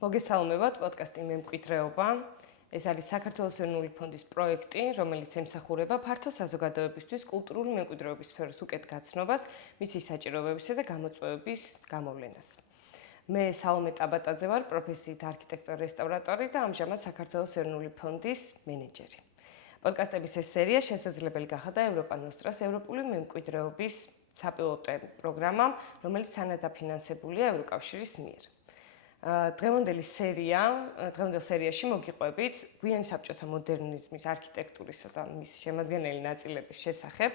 მოგესალმებათ პოდკასტი მემკვიდრეობა. ეს არის საქართველოს ეროვნული ფონდის პროექტი, რომელიც ემსახურება ფართო საზოგადოებისთვის კულტურული მემკვიდრეობის სფეროს უკეთ გაცნობას, მისი საჭიროებებისა და გამოწვევების გამოვლენას. მე სალომე ტაბატაძე ვარ, პროფესიით არქიტექტორ-რესტავრატორი და ამჟამად საქართველოს ეროვნული ფონდის მენეჯერი. პოდკასტების ეს სერია შესაძლებელი გახადა ევროპა ნოსტრას ევროპული მემკვიდრეობის საპილოტო პროგრამამ, რომელიც თანადაფინანსებულია ევროკავშირის მიერ. დღევანდელ სერიაში მოგიყვებით გვიანი საბჭოთა მოდერნიზმის არქიტექტურისა და მის შემადგენელი ნაწილების შესახებ.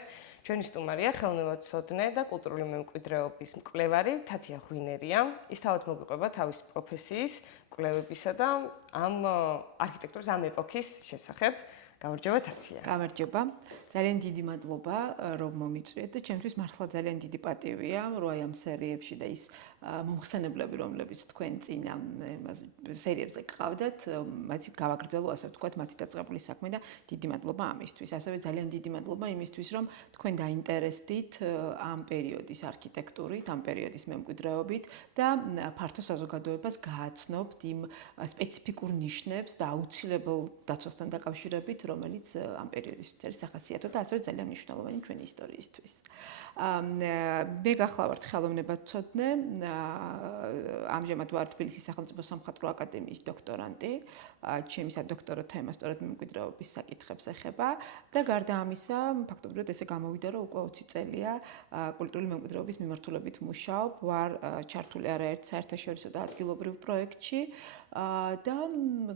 ჩვენი სტუმარია ხელოვნებაცოდნე და კულტურული მემკვიდრეობის მკვლევარი თათია ღვინერია. ის თავად მოგიყვება თავის პროფესიის კვლევებისა და ამ არქიტექტურის ამ ეპოქის შესახებ. გამარჯობა თათია. გამარჯობა. ძალიან დიდი მადლობა რომ მომიწვიეთ და ჩემთვის მართლა ძალიან დიდი პატივია რომ აი ამ სერიებში და ის მომხსენებლები რომლებიც თქვენ წინა სერიებზე გყავდათ, მათი გავაგრძელო ასე ვთქვათ, მათი დაწყებული საქმე და დიდი მადლობა ამისთვის. ასევე ძალიან დიდი მადლობა იმისთვის, რომ თქვენ დაინტერესდით ამ პერიოდის არქიტექტურით, ამ პერიოდის მემკვიდრეობით და ფართო საზოგადოებას გააცნობთ იმ სპეციფიკურ ნიშნებს და აუცილებელ დაცვასთან დაკავშირებით, რომელიც ამ პერიოდისთვის არის სახასიათო და ასევე ძალიან მნიშვნელოვანი ჩვენი ისტორიისთვის. მე გახლავართ ხელოვნებაცოდნე, ამჟამად ვარ თბილისის სახელმწიფო სამხატვრო აკადემიის დოქტორანტი. ჩემი სადოქტორო თემა სწორედ მემკვიდრეობის საკითხებს ეხება და გარდა ამისა, ფაქტობრივად ესე გამოვიდა, რომ უკვე 20 წელია კულტურული მემკვიდრეობის მიმართულებით მუშაობ, ვარ ჩართული არაერთ საერთაშორისო და ადგილობრივ პროექტში და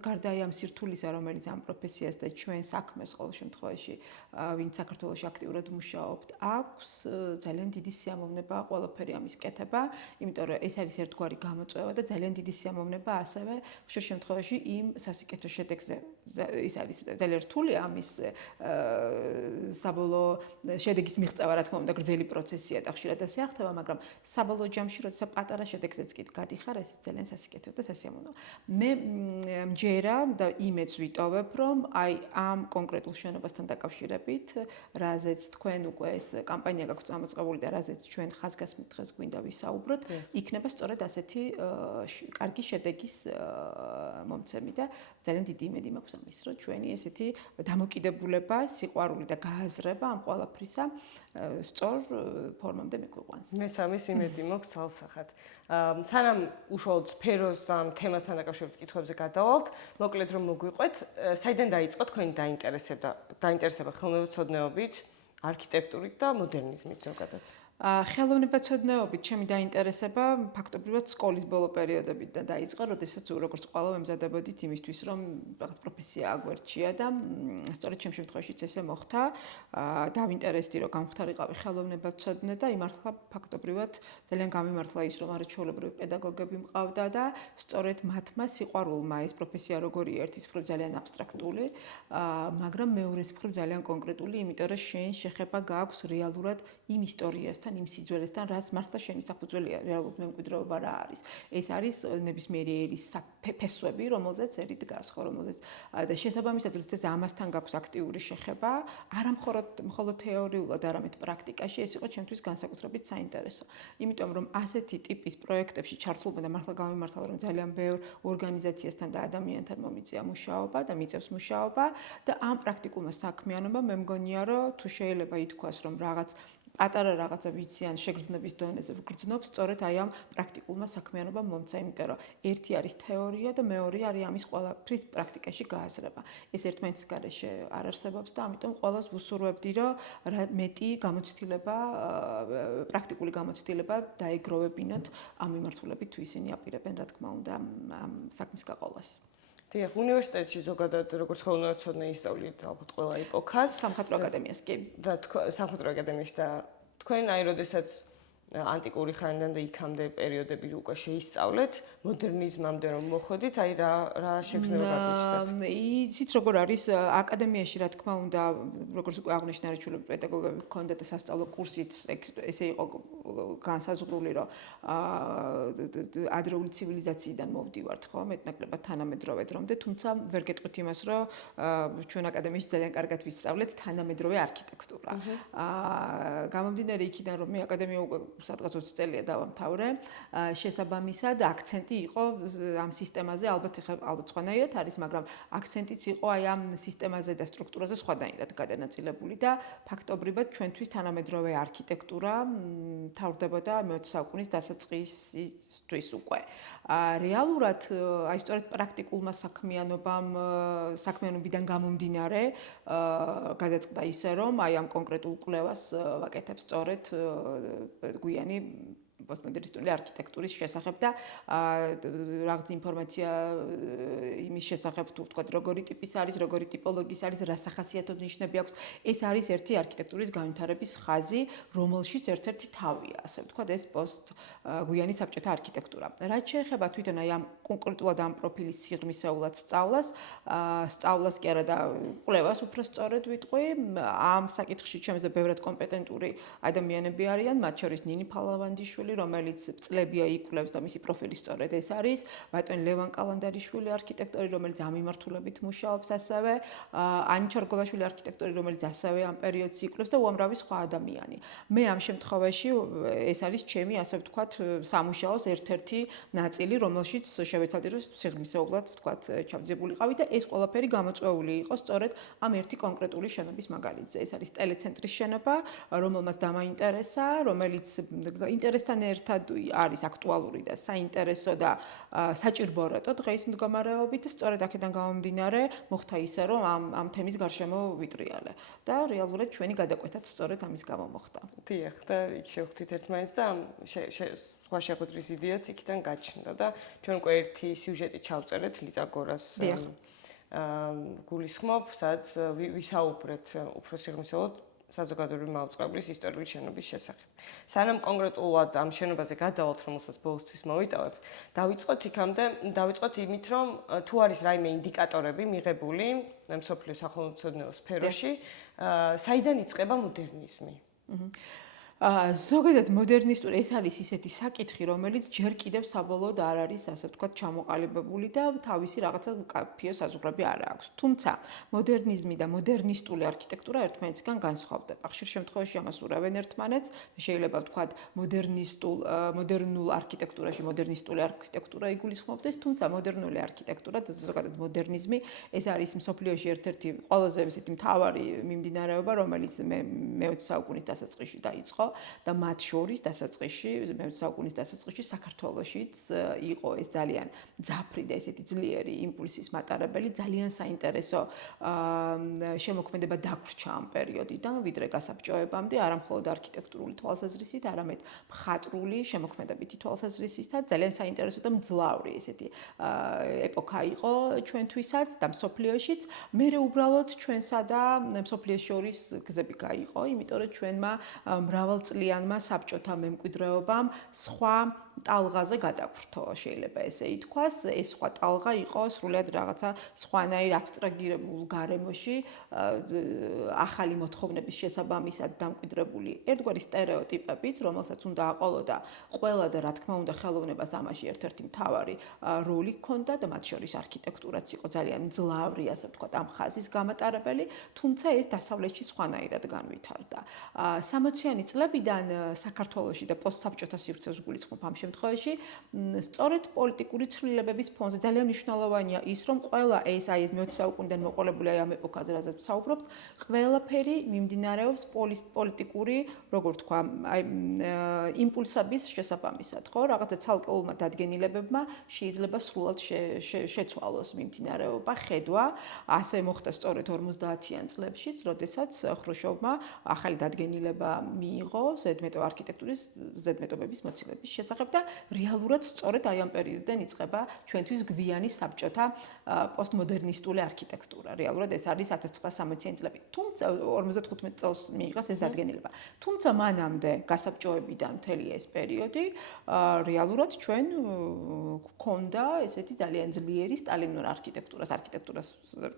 გარდა ამ სირთულისა, რომელიც ამ პროფესიას და ჩვენ საქმეს ყოველ შემთხვევაში, ვინც საქართველოში აქტიურად მუშაობთ, აქვს ძალიან დიდი სიამოვნება ყველაფერი ამის კეთება, იმიტომ რომ ეს არის ერთგვარი გამოწვევა და ძალიან დიდი სიამოვნება ასევე ხშირ შემთხვევაში იმ სასიკეთო შედეგზე. ის არის ძალიან რთული ამის საბოლოო შედეგის მიღწევა, რა თქმა უნდა, გრძელი პროცესია და ხშირად ასე ხდება, მაგრამ საბოლოო ჯამში, როცა პატარა შედეგზეც კი გადიხარ, ეს ძალიან სასიკეთო და სასიამოვნოა. მე მჯერა და იმედს ვიტოვებ, რომ აი ამ კონკრეტულ შენობასთან დაკავშირებით, რაზეც თქვენ უკვე ეს კამპანია გაქვთ წამოწყებული და რაზეც ჩვენ ხაზგასმით დღეს გვინდა ვისაუბროთ, იქნება სწორედ ასეთი კარგი შედეგის მომცემი და ძალიან დიდი იმედი მაქვს ამის, რომ ჩვენი ესეთი დამოკიდებულება, სიყვარული და გააზრება ამ ყველაფრისა სწორ ფორმამდე მიგვიყვანს. მეც ამის იმედი მაქვს ცალსახად. სანამ უშუალოდ სფეროს და ამ თემასთან დაკავშირებით კითხვებზე გადავალთ, მოკლედ რომ მოგვიყვეთ, საიდან დაიწყო თქვენი დაინტერესება ხელოვნებაცოდნეობით, არქიტექტურით და მოდერნიზმით ზოგადად? ხელოვნებაცოდნეობით ჩემი დაინტერესება ფაქტობრივად სკოლის ბოლო პერიოდებიდან დაიწყო, როდესაც როგორც ყველა ვემზადებოდით იმისთვის, რომ რაღაც პროფესია აგვერჩია და სწორედ ჩემ შემთხვევაშიც ესე მოხდა. დავინტერესდი, რომ გამხდარიყავი ხელოვნებაცოდნე და იმართლა ფაქტობრივად ძალიან გამიმართლა ის, რომ არაჩვეულებრივი პედაგოგები მყავდა და სწორედ მათმა სიყვარულმა ეს პროფესია როგორი ერთის მხრივ ძალიან აბსტრაქტული, მაგრამ მეორეს მხრივ ძალიან კონკრეტული, იმიტომ რომ შენ შეხება გააქვს რეალურად იმ ისტორიასთან, იმ სიძველესთან, რაც მართლა შენი საფუძველია, რეალურად მემკვიდრეობა რა არის. ეს არის ნებისმიერი ერის ფესვები, რომელზეც ერი დგას, ხო, რომელზეც და შესაბამისად, როდესაც ამასთან გაქვს აქტიური შეხება, არა მხოლოდ თეორიულად, არამედ პრაქტიკაში, ეს იყო ჩემთვის განსაკუთრებით საინტერესო. იმიტომ რომ ასეთი ტიპის პროექტებში ჩართულობა და მართლა გამიმართლა, რომ ძალიან ბევრ ორგანიზაციასთან და ადამიანთან მომიწია მუშაობა და მიწევს მუშაობა და ამ პრაქტიკულმა საქმიანობამ მე მგონია, რომ თუ შეიძლება ითქვას, რომ პატარა რაღაცა ვიცი ან შეგრძნების დონეზე ვგრძნობ, სწორედ აი ამ პრაქტიკულმა საქმიანობამ მომცა, იმიტომ რომ ერთი არის თეორია და მეორე არის ამის ყველაფრის პრაქტიკაში გააზრება. ეს ერთმანეთის გარეშე არ არსებობს და ამიტომ ყველას ვუსურვებდი, რომ მეტი გამოცდილება, პრაქტიკული გამოცდილება დაეგროვებინოთ ამ მიმართულებით, თუ ისინი აპირებენ, რა თქმა უნდა, ამ საქმის გაყოლას. დიახ, უნივერსიტეტში ზოგადად როგორც ხელოვნებაცოდნე ისწავლით ალბათ ყველა ეპოქას. სამხატვრო აკადემიას კი. და სამხატვრო აკადემიაში და თქვენ აი როდესაც ანტიკური ხანიდან და იქამდე პერიოდები უკვე შეისწავლეთ, მოდერნიზმამდე რომ მოხვედით, აი რა შეგრძნება გაგიჩნდათ? იცით როგორ არის აკადემიაში, რა თქმა უნდა, როგორც უკვე აღნიშნა არაჩვეულებრივი პედაგოგები ჰქონდა და სასწავლო კურსიც ესე იყო განსაზღვრული, რომ ადრეული ცივილიზაციიდან მოვდივართ, ხო, მეტნაკლებად თანამედროვე დრომდე, თუმცა ვერ გეტყვით იმას, რომ ჩვენ აკადემიაში ძალიან კარგად ვისწავლეთ თანამედროვე არქიტექტურა. გამომდინარე იქიდან, რომ მე აკადემია უკვე სადღაც 20 წელია დავამთავრე, შესაბამისად აქცენტი იყო ამ სისტემაზე, ალბათ სხვანაირად არის, მაგრამ აქცენტიც იყო აი ამ სისტემაზე და სტრუქტურაზე სხვანაირად გადანაწილებული და ფაქტობრივად ჩვენთვის თანამედროვე არქიტექტურა მთავრდებოდა მე-20 საუკუნის დასაწყისისთვის უკვე. რეალურად აი სწორედ პრაქტიკულმა საქმიანობიდან გამომდინარე გადაწყდა ისე, რომ აი ამ კონკრეტულ კვლევას ვაკეთებ სწორედ გვიანი პოსტმოდერნისტული არქიტექტურის შესახებ და რაღაც ინფორმაცია იმის შესახებ თუ ვთქვათ როგორი ტიპის არის, როგორი ტიპოლოგიის არის, რა სახასიათო ნიშნები აქვს, ეს არის ერთი არქიტექტურის განვითარების ხაზი, რომელშიც ერთ-ერთი თავია, ასე ვთქვათ, ეს პოსტგვიანი საბჭოთა არქიტექტურა. რაც შეეხება თვითონ აი ამ კონკრეტულად ამ პროფილის სიღრმისეულად სწავლას კი არა და კვლევას უფრო სწორედ ვიტყვი, ამ საკითხში ჩემზე ბევრად კომპეტენტური ადამიანები არიან, მათ შორის ნინი ფალავანდიშვილი, რომელიც წლებია იკვლევს და მისი პროფილი სწორედ ეს არის, ბატონი ლევან კალანდარიშვილი არქიტექტორი, რომელიც ამ მიმართულებით მუშაობს ასევე, ანი ჩარგოლაშვილი არქიტექტორი, რომელიც ასევე ამ პერიოდს იკვლევს და უამრავი სხვა ადამიანი. მე ამ შემთხვევაში ეს არის ჩემი, ასე ვთქვათ, სამუშაოს ერთ-ერთი ნაწილი, რომელშიც შევეცადი, რომ სიღრმისეულად ვთქვათ, ჩავძებულიყავი და ეს ყველაფერი გამოწვეული იყო სწორედ ამ ერთი კონკრეტული შენობის მაგალითზე. ეს არის ტელეცენტრის შენობა, რომელმაც დამაინტერესა, რომელიც ინტერესთან ერთად არის აქტუალური და საინტერესო და საჭიროა დღეის მდგომარეობით და სწორედ აქედან გამომდინარე მოხდა ისე, რომ ამ თემის გარშემო ვიტრიალე და რეალურად ჩვენი გადაკვეთაც სწორედ ამის გამო მოხდა. დიახ, და იქ შევხვდით ერთმანეთს და სხვა შეხვედრის იდეაც იქიდან გაჩნდა და ჩვენ უკვე ერთი სიუჟეტი ჩავწერეთ ლიტაგორას გულისხმობ, სადაც ვისაუბრეთ უფრო სიღრმისეულად საზოგადოებრივი მაუწყებლის ისტორიული შენობის შესახებ. სანამ კონკრეტულად ამ შენობაზე გადავალთ, რომელსაც ბოლოსთვის მოვიტოვებ, დავიწყოთ იმით, რომ თუ არის რაიმე ინდიკატორები მიღებული მსოფლიო სახელმწიფო სფეროში, საიდან იწყება მოდერნიზმი? ზოგადად მოდერნისტური ეს არის ისეთი საკითხი, რომელიც ჯერ კიდევ საბოლოოდ არ არის, ასე ვთქვათ, ჩამოყალიბებული და თავისი რაღაცა მკაფიო საზღვრები არ აქვს. თუმცა მოდერნიზმი და მოდერნისტული არქიტექტურა ერთმანეთისგან განსხვავდება. ხშირ შემთხვევაში ამას ურავენ ერთმანეთს, შეიძლება ვთქვათ, მოდერნულ არქიტექტურაში მოდერნისტული არქიტექტურა იგულისხმობდეს, თუმცა მოდერნული არქიტექტურა და ზოგადად მოდერნიზმი ეს არის მსოფლიოში ერთ-ერთი ყველაზე ისეთი მთავარი მიმდინარეობა, რომელიც მე-20 საუკუნის დასაწყისში დაიწყო. და მათ შორის დასაწყისში, მე-20 საუკუნის დასაწყისში საქართველოშიც იყო ეს ძალიან ძაფრი და ესეთი ძლიერი იმპულსის მატარებელი, ძალიან საინტერესო შემოქმედება დაგვრჩა ამ პერიოდიდან, ვიდრე გასაბჭოებამდე, არა მხოლოდ არქიტექტურული თვალსაზრისით, არამედ მხატვრული შემოქმედებითი თვალსაზრისით და ძალიან საინტერესო და მძლავრი ესეთი ეპოქა იყო ჩვენთვისაც და მსოფლიოშიც. მერე უბრალოდ ჩვენსა და მსოფლიოს შორის გზები გაიყო, იმიტომ რომ ჩვენმა მრავალწლიანმა საბჭოთა მემკვიდრეობამ სხვა ტალღაზე გადაგვრთო, შეიძლება ესე ითქვას. ეს სხვა ტალღა იყო სრულად რაღაცა სხვანაირ აბსტრაგირებულ გარემოში, ახალი მოთხოვნების შესაბამისად დამკვიდრებული ერთგვარი სტერეოტიპებით, რომელსაც უნდა აყოლოდა ყველა და რა თქმა უნდა ხელოვნებას ამაში ერთ-ერთი მთავარი როლი ჰქონდა და მათ შორის არქიტექტურაც იყო ძალიან მძლავრი, ასე ვთქვათ, ამ ხაზის გამატარებელი, თუმცა ეს დასავლეთში სხვანაირად განვითარდა. 60-იანი წლებიდან საქართველოში და პოსტსაბჭოთა სივრცეს გულისხმობ ამ შემთხვევაში, სწორედ პოლიტიკური ცვლილებების ფონზე ძალიან მნიშვნელოვანია ის, რომ ყველა ეს აი მე-20 საუკუნიდან მოყოლებული აი ამ ეპოქაზე, რაზეც ვსაუბრობთ, ყველაფერი მიმდინარეობს პოლიტიკური, როგორ ვთქვა, აი იმპულსების შესაბამისად, ხო? რაღაცა ცალკეულმა დადგენილებებმა შეიძლება სრულად შეცვალოს მიმდინარეობა, ხედვა, ასე მოხდა სწორედ 50-იან წლებშიც, როდესაც ხრუშოვმა ახალი დადგენილება მიიღო ზედმეტო არქიტექტურის ზედმეტობების მოცილების შესახებ და და რეალურად სწორედ აი ამ პერიოდიდან იწყება ჩვენთვის გვიანი საბჭოთა პოსტმოდერნისტული არქიტექტურა. რეალურად ეს არის 1960-იანი წლები. თუმცა 55 წელს მიიღეს ეს დადგენილება. თუმცა მანამდე გასაბჭოებიდან მთელი ეს პერიოდი რეალურად ჩვენ გვქონდა ესეთი ძალიან ძლიერი სტალინურ არქიტექტურას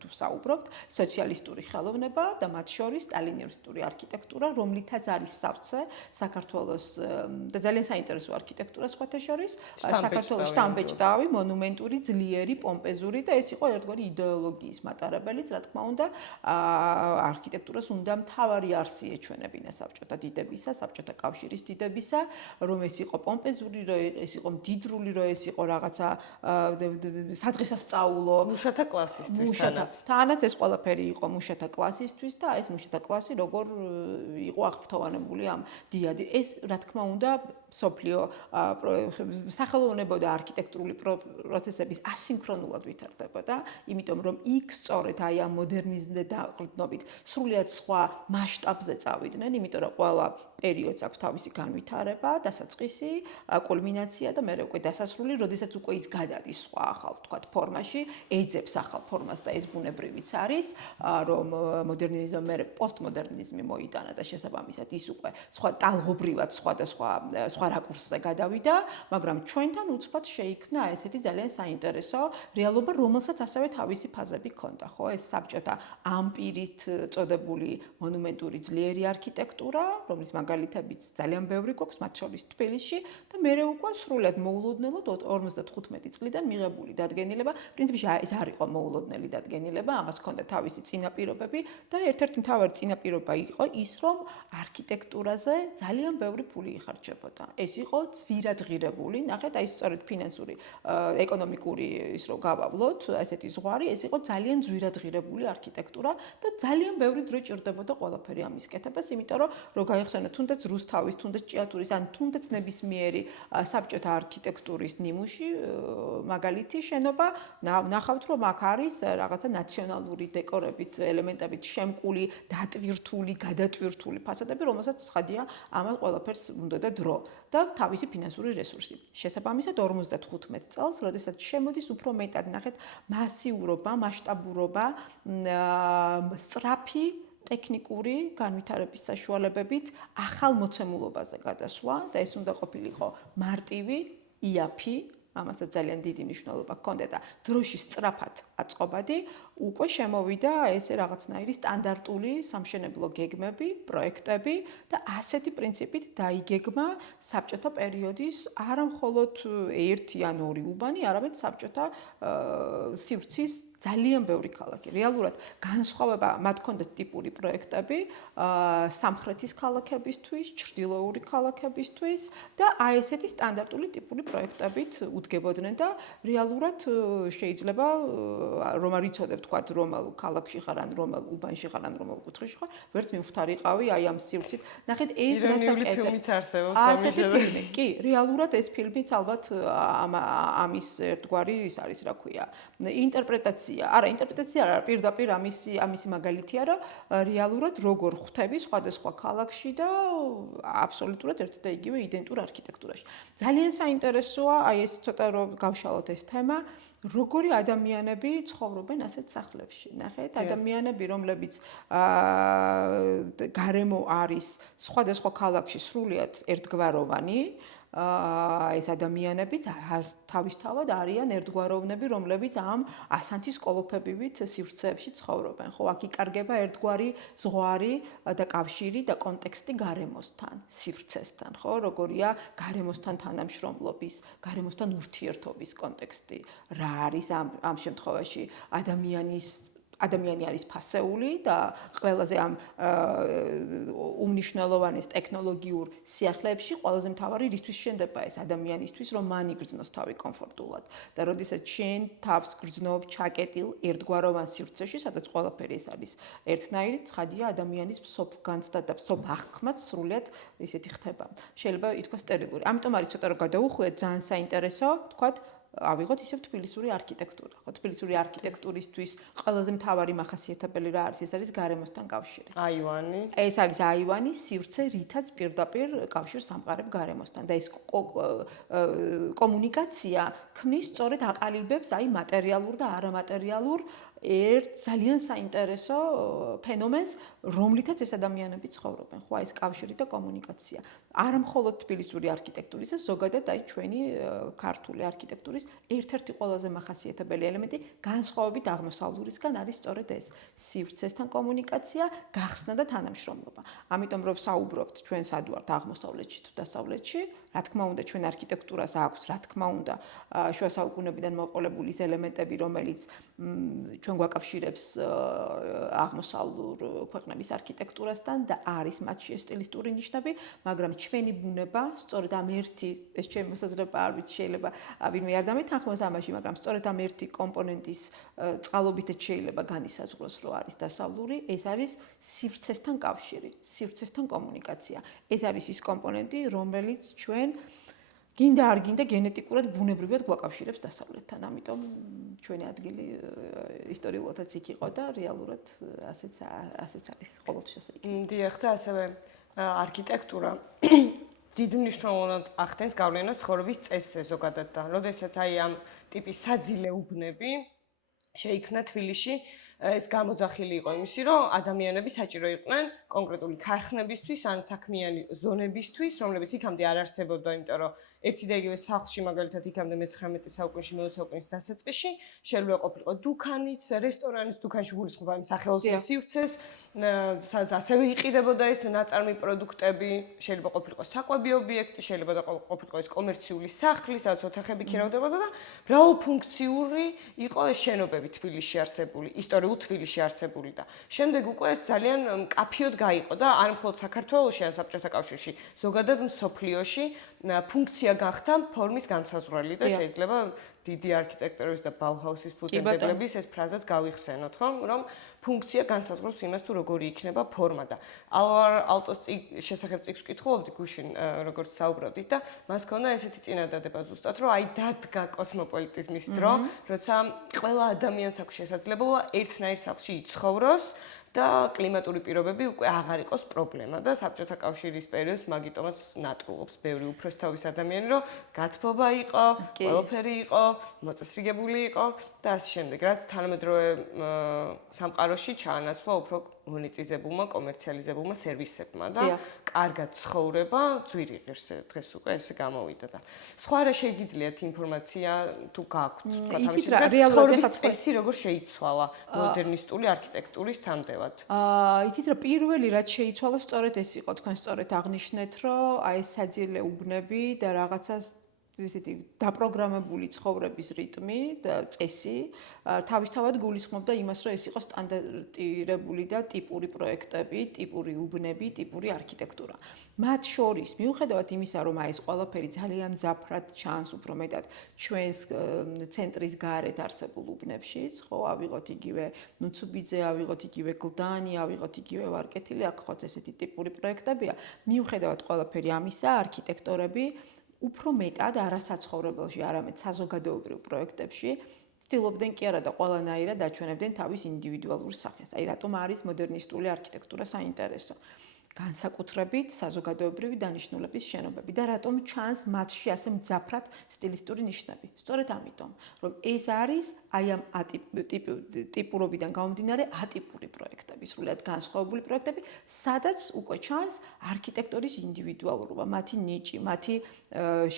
თუ ვსაუბრობთ, სოციალისტური ხელოვნება და მათ შორის სტალინისტური არქიტექტურა, რომლითაც არის სავსე საქართველოს და ძალიან საინტერესო არქიტექტურა სხვათა შორის, საქართველოს შტამბეჭდავი, მონუმენტური, ძლიერი, პომპეზური და ეს იყო ერთგვარი იდეოლოგიის მატარებელიც, რა თქმა უნდა, არქიტექტურას უნდა მთავარი არსი ეჩვენებინა საბჭოთა დიდებისა, საბჭოთა კავშირის დიდებისა, რომ ეს იყო პომპეზური, რომ ეს იყო მდიდრული, რომ ეს იყო რაღაცა სადღესასწაულო მუშათა კლასისთვის თანაც ეს ყველაფერი იყო მუშათა კლასისთვის და ეს მუშათა კლასი როგორ იყო აღფრთოვანებული ამ დიადი ეს რა თქმა უნდა სოფლიო სახელოვნებო და არქიტექტურული პროცესების ასინქრონულად ვითარდებოდა, იმიტომ რომ იქ სწორედ აი ამ მოდერნიზმზე დაყრდნობით სრულიად სხვა მასშტაბზე წავიდნენ, იმიტომ რომ ყველა პერიოდს აქვს თავისი განვითარება, დასაწყისი, კულმინაცია და მე უკვე დასასრული, როდესაც უკვე ის გადადის სხვა ახალ ვთქვათ ფორმაში, ეძებს ახალ ფორმას და ეს ბუნებრივიც არის, რომ მოდერნიზმი მე პოსტმოდერნიზმი მოიტანა და შესაბამისად ის უკვე სხვა ტალღობრივად სხვა რაკურსზე გადავიდა, მაგრამ ჩვენთან უცბად შეიქმნა ესეთი ძალიან საინტერესო რეალობა, რომელსაც ასევე თავისი ფაზები ჰქონდა, ხო? ეს საბჭოთა ამპირით წოდებული მონუმენტური ძლიერი არქიტექტურა, რომლის მაგალითებიც ძალიან ბევრი გვაქვს, მათ შორის თბილისში და მე უკვე სრულად მოულოდნელად 55 წლიდან მიღებული დადგენილება, პრინციპში ეს არ იყო მოულოდნელი დადგენილება, ამას ჰქონდა თავისი წინაპირობები და ერთ-ერთი მთავარი წინაპირობა იყო ის, რომ არქიტექტურაზე ძალიან ბევრი ფული იხარჯებოდა. ეს იყო ძვირადღირებული, ნახეთ, აი სწორედ ფინანსური, ეკონომიკური ის რომ გავავლოთ, ესეთი ზღვარი, ეს იყო ძალიან ძვირადღირებული არქიტექტურა და ძალიან ბევრი დრო ჭირდებოდა ყველაფერი ამის კეთებას, იმიტომ რომ გაიხსენოთ თუნდაც რუსთავის, თუნდაც ჭიათურის, ან თუნდაც ნებისმიერი საბჭოთა არქიტექტურის ნიმუში მაგალითი შენობა, ნახავთ რომ აქ არის რაღაცა ნაციონალური დეკორებით, ელემენტებით შემკული, დატვირთული, გადატვირთული ფასადები, რომელსაც ცხადია ამან ყველაფერს უნდა დრო და თავისი ფინანსური რესურსი. შესაბამისად 55 წელს, როდესაც შემოდის უფრო მეტად ნახეთ მასიურობა, მასშტაბურობა, სწრაფი ტექნიკური განვითარების საშუალებებით ახალ მოცემულობაზე გადასვლა და ეს უნდა ყოფილიყო მარტივი, იაფი, ამასაც ძალიან დიდი მნიშვნელობა ჰქონდა და დროშის სწრაფად აწყობადი, უკვე შემოვიდა ესე რაღაცნაირი სტანდარტული სამშენებლო გეგმები, პროექტები და ასეთი პრინციპით დაიგეგმა საბჭოთა პერიოდის არა მხოლოდ ერთი ან ორი უბანი, არამედ საბჭოთა სივრცის ძალიან ბევრი ქალაქი. რეალურად განსხვავება მათ ჰქონდათ ტიპური პროექტები სამხრეთის ქალაქებისთვის, ჩრდილოური ქალაქებისთვის და აი ესეთი სტანდარტული ტიპური პროექტებით უდგებოდნენ და რეალურად შეიძლება რომ არ იცოდებ თქვათ რომელ ქალაქში ხარ ან რომელ უბანში ხარ ან რომელ კუთხეში ხარ, ვერც მივხვდარიყავი აი ამ სივრცით. ნახეთ ეს ირონიული ფილმიც არსებობს ამის შესახებ. კი, რეალურად ეს ფილმიც ალბათ ამის ერთგვარი ის არის, რა ქვია, ინტერპრეტაცია. არა, ინტერპრეტაცია არა, პირდაპირ ამისი მაგალითია, რომ რეალურად როგორ ხვდები სხვადასხვა ქალაქში და აბსოლუტურად ერთ და იგივე იდენტურ არქიტექტურაში. ძალიან საინტერესოა, აი ეს ცოტა რომ გავშალოთ ეს თემა, როგორი ადამიანები ცხოვრობენ ასეთ სახლებში. ნახეთ, ადამიანები, რომლებიც გარემო არის სხვადასხვა ქალაქში სრულიად ერთგვაროვანი, ეს ადამიანები თავისთავად არიან ერთგვაროვნები, რომლებიც ამ ასანთის კოლოფებივით სივრცეებში ცხოვრობენ. ხო, აქ იკარგება ერთგვარი ზღვარი და კავშირი და კონტექსტი გარემოსთან, სივრცესთან, ხო, როგორია გარემოსთან თანამშრომლობის, გარემოსთან ურთიერთობის კონტექსტი. რა არის ამ შემთხვევაში ადამიანი არის ფასეული და ყველაზე ამ უმნიშვნელოვანეს ტექნოლოგიურ სიახლეებში ყველაზე მთავარი რისთვის შენდება ეს ადამიანისთვის, რომ მან იგრძნოს თავი კომფორტულად და როდესაც შენ თავს გრძნობ ჩაკეტილ ერთგვაროვან სივრცეში, სადაც ყველაფერი ეს არის ერთნაირი, ცხადია ადამიანის მსოფლგანცდა და მსოფლახმაც სრულიად ისეთი ხდება. შეიძლება ითქვას სტერილური. ამიტომ არის ცოტა რომ გადაუხვიეთ ძალიან საინტერესო, თქვათ ავიღოთ ისევ თბილისური არქიტექტურა. ხო, თბილისური არქიტექტურისთვის ყველაზე მთავარი მახასიათებელი რა არის? ეს არის გარემოსთან კავშირი. აივანი. ეს არის აივანი, სივრცე, რითაც პირდაპირ კავშირს ამყარებ გარემოსთან და ეს კომუნიკაცია ქმნის სწორედ აყალიბებს აი მატერიალურ და არამატერიალურ ერთ ძალიან საინტერესო ფენომენს, რომლითაც ეს ადამიანები ცხოვრობენ. ხო, ეს კავშირი და კომუნიკაცია. არა მხოლოდ თბილისური არქიტექტურისა, ზოგადად აი ჩვენი ქართული არქიტექტურის ერთ-ერთი ყველაზე მახასიათებელი ელემენტი განსხვავებით აღმოსავლურისგან არის სწორედ ეს სივრცესთან კომუნიკაცია, გახსნა და თანამშრომლობა. ამიტომ რომ საუბრობთ ჩვენ სად ვართ აღმოსავლეთში თუ დასავლეთში, რა თქმა უნდა ჩვენ არქიტექტურას აქვს, რა თქმა უნდა შუა საუკუნეებიდან მოყოლებული ის ელემენტები, რომელიც ჩვენ გვაკავშირებს აღმოსავლურ ქვეყნების არქიტექტურასთან და არის მათში ეს სტილისტური ნიშნები, მაგრამ ჩვენი ბუნება, სწორედ ამ ერთი, ეს ჩემი მოსაზრება არ ვიცი, შეიძლება ვინმე არ დამეთანხმოს ამაში, მაგრამ სწორედ ამ ერთი კომპონენტის წყალობითაც შეიძლება განისაზღვროს, რომ არის დასავლური, ეს არის სივრცესთან კავშირი, სივრცესთან კომუნიკაცია. ეს არის ის კომპონენტი, რომელიც ჩვენ გინდა არ გინდა გენეტიკურად ბუნებრივად გვაკავშირებს დასავლეთთან. ამიტომ ჩვენი ადგილი ისტორიულადაც იქ იყო და რეალურად ასეც არის ყოველთვის ასე იქ. დიახ და ასევე არქიტექტურა დიდ მნიშვნელოვნად ახდენს გავლენას ცხოვრების წესზე ზოგადად და როდესაც აი ამ ტიპის საძილე უბნები შეიქმნა თბილისში ეს გამოძახილი იყო იმისი, რომ ადამიანები საჭირო იყვნენ კონკრეტული ქარხნებისთვის ან საქმიანი ზონებისთვის, რომლებიც იქამდე არ არსებობდა, იმიტომ რომ ერთი და იგივე სახლში მაგალითად იქამდე მე-19 საუკუნეში, მე-20 საუკუნის დასაწყისში შეიძლება ყოფილიყო დუქანიც, რესტორანის დუქანში გულისხმობა იმ სახელოსნო სივრცეს, სადაც ასევე იყიდებოდა ეს ნაწარმი პროდუქტები, შეიძლება ყოფილიყო საკვები ობიექტი, შეიძლება ყოფილიყო ეს კომერციული სახლი, სადაც ოთახები ქირავდებოდა და მრავალფუნქციური იყო ეს შენობები თბილისში არსებული, ისტორიულ თბილისში არსებული და შემდეგ უკვე ეს ძალიან მკაფიოდ გაიყო და არ მხოლოდ საქართველოში, ან საბჭოთა კავშირში, ზოგადად მსოფლიოში ფუნქცია გახდა ფორმის განსაზღვრელი და შეიძლება დიდი არქიტექტორის და ბაუჰაუსის ფუძემდებლების ეს ფრაზაც გავიხსენოთ, ხო, რომ ფუნქცია განსაზღვრავს იმას თუ როგორი იქნება ფორმა და ალტოს შესახებ წიგნს ვკითხულობდი გუშინ როგორც საუბრობდით და მას ჰქონდა ესეთი წინადადება ზუსტად რომ აი დადგა კოსმოპოლიტიზმის დრო, როცა ყველა ადამიანს აქვს შესაძლებლობა ერთნაირ სახლში იცხოვროს და კლიმატური პირობები უკვე აღარ იყოს პრობლემა და საბჭოთა კავშირის პერიოდს მაგიტომაც ნატრულობს ბევრი უფროსთაობის ადამიანი, რომ გათბობა იყო, ყველაფერი იყო, მოწესრიგებული იყო და ასე შემდეგ, რაც თანამედროვე სამყაროში ჩაანაცვლა უფრო მონეტიზებულმა, კომერციალიზებულმა სერვისებმა და კარგად ცხოვრება ძვირი ღირს დღეს უკვე ესე გამოვიდა და სხვა რა შეიგიძლიათ ინფორმაცია თუ გაქვთ თქო წესი როგორ შეიცვალა მოდერნისტული არქიტექტურის თანდევად. იცით რა პირველი რაც შეიცვალა სწორედ ეს იყო თქვენ სწორედ აღნიშნეთ რომ აი ეს საძილე უბნები და რაღაცას ისეთი დაპროგრამებული ცხოვრების რიტმი და წესი თავისთავად გულისხმობდა იმას, რომ ეს იყო სტანდარტირებული და ტიპური პროექტები, ტიპური უბნები, ტიპური არქიტექტურა. მათ შორის, მიუხედავად იმისა, რომ აი ეს ყველაფერი ძალიან მძაფრად ჩანს უფრო მეტად ჩვენს ცენტრის გარეთ არსებულ უბნებშიც, ხო, ავიღოთ იგივე ნუცუბიძე, ავიღოთ იგივე გლდანი, ავიღოთ იგივე ვარკეთილი, აქ ხო ესეთი ტიპური პროექტებია. მიუხედავად ყველაფერი ამისა, არქიტექტორები უფრო მეტად არასაცხოვრებელში, არამედ საზოგადოებრივ პროექტებში ცდილობდნენ კი არა და ყველანაირად აჩვენებდნენ თავის ინდივიდუალურ სახეს. აი რატომ არის მოდერნისტული არქიტექტურა საინტერესო? განსაკუთრებით საზოგადოებრივი დანიშნულების შენობები და რატომ ჩანს მათში ასე მძაფრად სტილისტური ნიშნები? სწორედ ამიტომ, რომ ეს არის აი ამ ტიპურობიდან გამომდინარე ატიპური პროექტები, სრულად განსხვავებული პროექტები, სადაც უკვე ჩანს არქიტექტორის ინდივიდუალურობა, მათი ნიჭი, მათი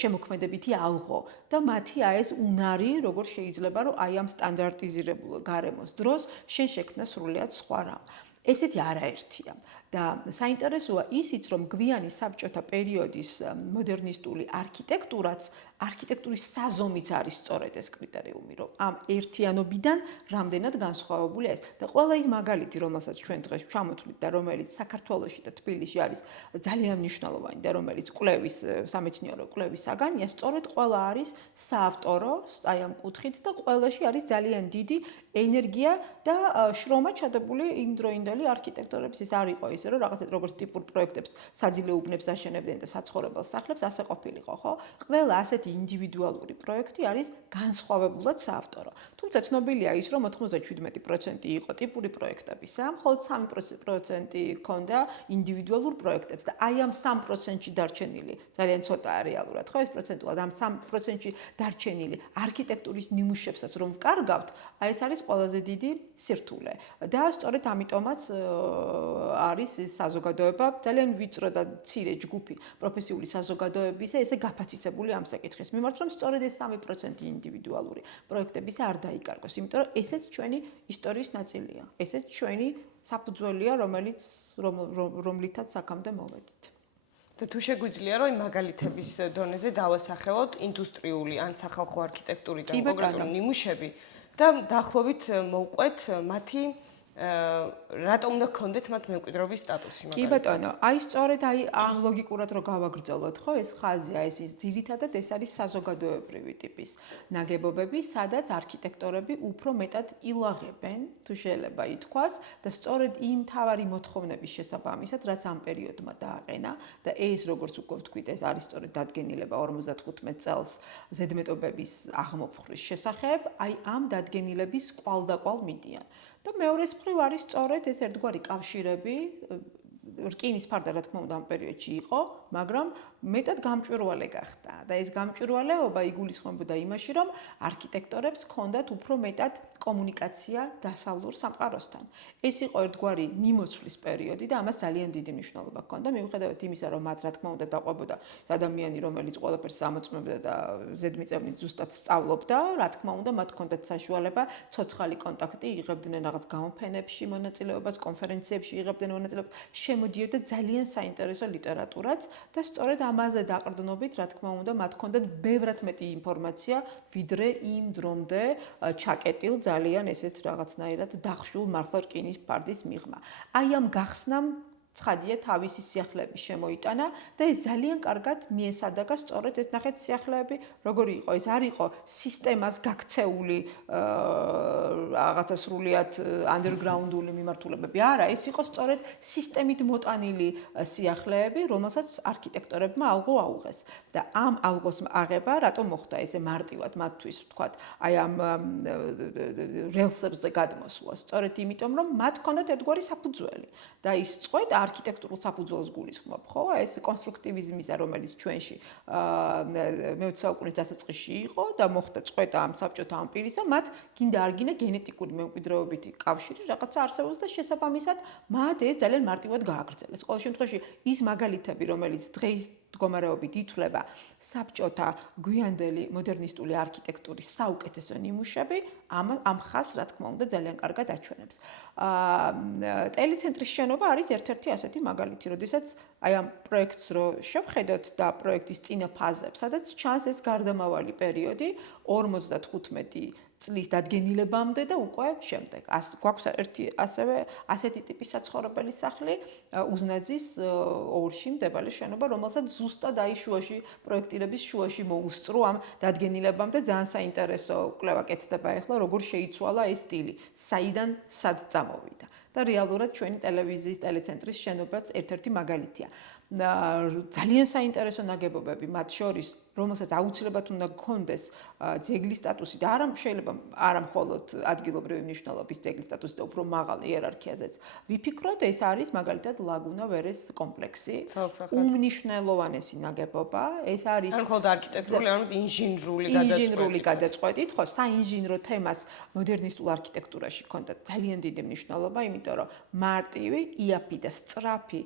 შემოქმედებითი ალღო და მათი აი ეს უნარი, როგორ შეიძლება რომ აი ამ სტანდარტიზირებულ გარემოს დროს შენ შექმნა სრულად სხვა რამ. ესეთი არაერთია და საინტერესოა ისიც, რომ გვიანი საბჭოთა პერიოდის მოდერნისტული არქიტექტურაც, არქიტექტურის საზომიც არის სწორედ ეს კრიტერიუმი, რომ ამ ერთიანობიდან რამდენად განსხვავებულია ეს. და ყველა ის მაგალითი, რომელსაც ჩვენ დღეს ჩამოთვლით და რომელიც საქართველოში და თბილისში არის ძალიან მნიშვნელოვანი და რომელიც კვლევის, სამეცნიერო კვლევის საგანია, სწორედ ყველა არის საავტორო, აი ამ კუთხით და ყველაში არის ძალიან დიდი ენერგია და შრომა ჩადებული იმდროინდელი არქიტექტორების. ეს არ იყო ის ისე რომ რაღაცა როგორც ტიპურ პროექტებს საძილეუბნებს აშენებდნენ და საცხოვრებელ სახლებს ასე ყოფილიყო, ხო? ყველა ასეთი ინდივიდუალური პროექტი არის განსხვავებულად საავტორო. თუმცა ცნობილია ის, რომ 97% იყო ტიპური პროექტებისა, მხოლოდ 3% ჰქონდა ინდივიდუალურ პროექტებს და აი ამ 3%-ში დარჩენილი ძალიან ცოტაა რეალურად, ხო? ეს პროცენტულად ამ 3%-ში დარჩენილი არქიტექტურის ნიმუშებსაც რომ ვკარგავთ, აი ეს არის ყველაზე დიდი სირთულე. და სწორედ ამიტომაც არის ეს საზოგადოება ძალიან ვიწრო და მცირე ჯგუფი პროფესიული საზოგადოებისა ესე გაფაციცებული ამ საკითხის მიმართ, რომ სწორედ ეს 3% ინდივიდუალური პროექტებისა არ დაიკარგოს, იმიტომ რომ ესეც ჩვენი ისტორიის ნაწილია. ესეც ჩვენი საფუძველია, რომლითაც აქამდე მოვედით. და თუ შეგვიძლია რომ მაგალითების დონეზე დავასახელოთ ინდუსტრიული ან სახალხო არქიტექტურიდან კონკრეტული ნიმუშები და დაახლოებით მოვყვეთ მათი რატომ უნდა გქონდეთ მათ მემკვიდრეობის სტატუსი კი ბატონო, აი სწორედ ამ ლოგიკურად რო გავაგრძელოთ, ხო, ეს ხაზი, ეს ძირითადად ეს არის საზოგადოებრივი ტიპის ნაგებობები, სადაც არქიტექტორები უფრო მეტად ილაღებენ, თუ შეიძლება ითქვას, და სწორედ იმ თავარი მოთხოვნების შესაბამისად, რაც ამ პერიოდმა დააყენა და ეს როგორც უკვე ვთქვით, ეს არის სწორედ დადგენილება 55 წელს ზედმეტობების აღმოფხვრის შესახებ, აი ამ დადგენილების კვალდაკვალ მიდიან. და მეორეს მხრივ არის სწორედ ეს ერთგვარი კავშირები, რკინის ფარდა რა თქმა უნდა ამ პერიოდში იყო, მაგრამ მეტად გამჭვირვალე გახდა და ეს გამჭვირვალეობა იგულისხმებოდა იმაში, რომ არქიტექტორებს ჰქონდათ უფრო მეტად კომუნიკაცია დასავლურ სამყაროსთან. ეს იყო ერთგვარი მიმოცვლის პერიოდი და ამას ძალიან დიდი მნიშვნელობა ჰქონდა, მიუხედავად იმისა, რომ მათ რა თქმა უნდა დაყვებოდა ადამიანი, რომელიც ყველაფერს ამოწმებდა და ზედმიწევნით ზუსტად სწავლობდა, რა თქმა უნდა, მათ ჰქონდათ საშუალება ცოცხალი კონტაქტი, იღებდნენ რაღაც გამოფენებში მონაწილეობას, კონფერენციებში იღებდნენ მონაწილეობას, შემოდიოდა ძალიან საინტერესო ლიტერატურაც და სწორედ ამაზე დაყრდნობით, რა თქმა უნდა, მათ ჰქონდათ ბევრად მეტი ინფორმაცია, ვიდრე იმ დრომდე ჩაკეტილ ძალიან ესეთ რაღაცნაირად დახშულ მართლა რკინის ფარდის მიღმა. აი ამ გახსნამ ცხადია თავისი სიახლეები შემოიტანა და ეს ძალიან კარგად მიესადაგა სწორედ ეს ნახეთ სიახლეები როგორი იყო ეს არ იყო სისტემას გაქცეული რაღაცა სრულიად underground-ული მიმართულებები არა ეს იყო სწორედ სისტემით მოტანილი სიახლეები რომელსაც არქიტექტორებმა ალღო აუღეს და ამ ალღოს აღება რატომ მოხდა ესე მარტივად მათთვის ვთქვათ აი ამ რელსებზე გადმოსვლა სწორედ იმიტომ რომ მათ ჰქონდათ ერთგვარი საფუძველი და ის წყვეტა არქიტექტურულ საფუძველს გულისხმობ, ხო? ეს კონსტრუქტივიზმისა, რომელიც ჩვენში მე-20 საუკუნის დასაწყისში იყო და მოხდა წყვეტა ამ საბჭოთა ამპირისა, მათ გინდა არ გინდა გენეტიკური მემკვიდრეობითი კავშირი რაღაცა არსებობს და შესაბამისად მათ ეს ძალიან მარტივად გააგრძელეს. ყოველ შემთხვევაში ის მაგალითები, რომელიც დღეს მდგომარეობით ითვლება საბჭოთა გვიანდელი მოდერნისტული არქიტექტურის საუკეთესო ნიმუშები, ამ ხაზს რა თქმა უნდა ძალიან კარგად აჩვენებს. ტელეცენტრის შენობა არის ერთ-ერთი ასეთი მაგალითი, როდესაც აი ამ პროექტს რო შევხედოთ და პროექტის წინა ფაზებს, სადაც ჩანს ეს გარდამავალი პერიოდი 55 წლის დადგენილებამდე და უკვე შემდეგ. გვაქვს ერთი ასევე ასეთი ტიპის საცხოვრებელი სახლი უზნაძის ორში მდებარე შენობა, რომელსაც ზუსტად აი შუაში პროექტირების შუაში მოუსწრო ამ დადგენილებამდე ძალიან საინტერესო კვლევა კეთდება ახლა როგორ შეიცვალა ეს სტილი, საიდან სად წამოვიდა. და რეალურად ჩვენი ტელევიზიის ტელეცენტრის შენობაც ერთ-ერთი მაგალითია. ძალიან საინტერესო ნაგებობები მათ შორის რომელსაც აუცილებლად უნდა გქონდეს ძეგლის სტატუსი და შეიძლება არა მხოლოდ ადგილობრივი მნიშვნელობის ძეგლის სტატუსი და უფრო მაღალ იერარქიაზეც ვიფიქროთ, ეს არის მაგალითად ლაგუნა ვერეს კომპლექსი. უმნიშვნელოვანესი ნაგებობა, ეს არის არ მხოლოდ არქიტექტურული, არამედ ინჟინრული გადაწყვეტით, ხო, საინჟინრო თემას მოდერნისტულ არქიტექტურაში ჰქონდა ძალიან დიდი მნიშვნელობა, იმიტომ რომ მარტივი, იაფი და სწრაფი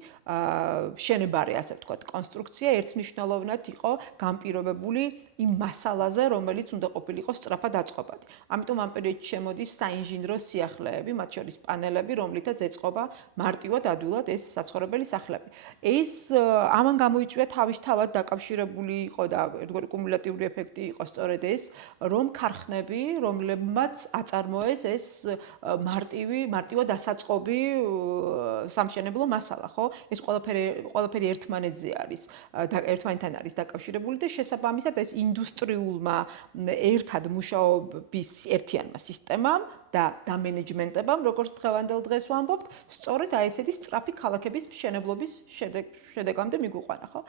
შენებარი, ასე ვთქვათ, კონსტრუქცია ერთმნიშვნელოვნად იყო განპირობებული იმ მასალაზე, რომელიც უნდა ყოფილიყო სწრაფად აწყობადი. ამიტომ ამ პერიოდში შემოდის საინჟინრო სიახლეები, მათ შორის პანელები, რომლითაც ეწყობა მარტივად ადვილად ეს საცხოვრებელი სახლები. ეს ამან გამოიწვია თავისთავად დაკავშირებული იყო და ერთგვარი კუმულატიური ეფექტი იყო სწორედ ეს, რომ ქარხნები, რომლებმაც აწარმოეს ეს მარტივად ასაწყობი სამშენებლო მასალა, ხო? ეს ყველაფერი ერთმანეთზე არის, ერთმანეთთან არის დაკავშირებული და შესაბამისად ეს ინდუსტრიულმა ერთად მუშაობის ერთიანმა სისტემამ და დამენეჯმენტებამ, როგორც დღევანდელ დღეს ვამბობთ, სწორედ აი ესეთი სწრაფი ქალაქების მშენებლობის შედეგამდე მიგვიყვანა, ხო?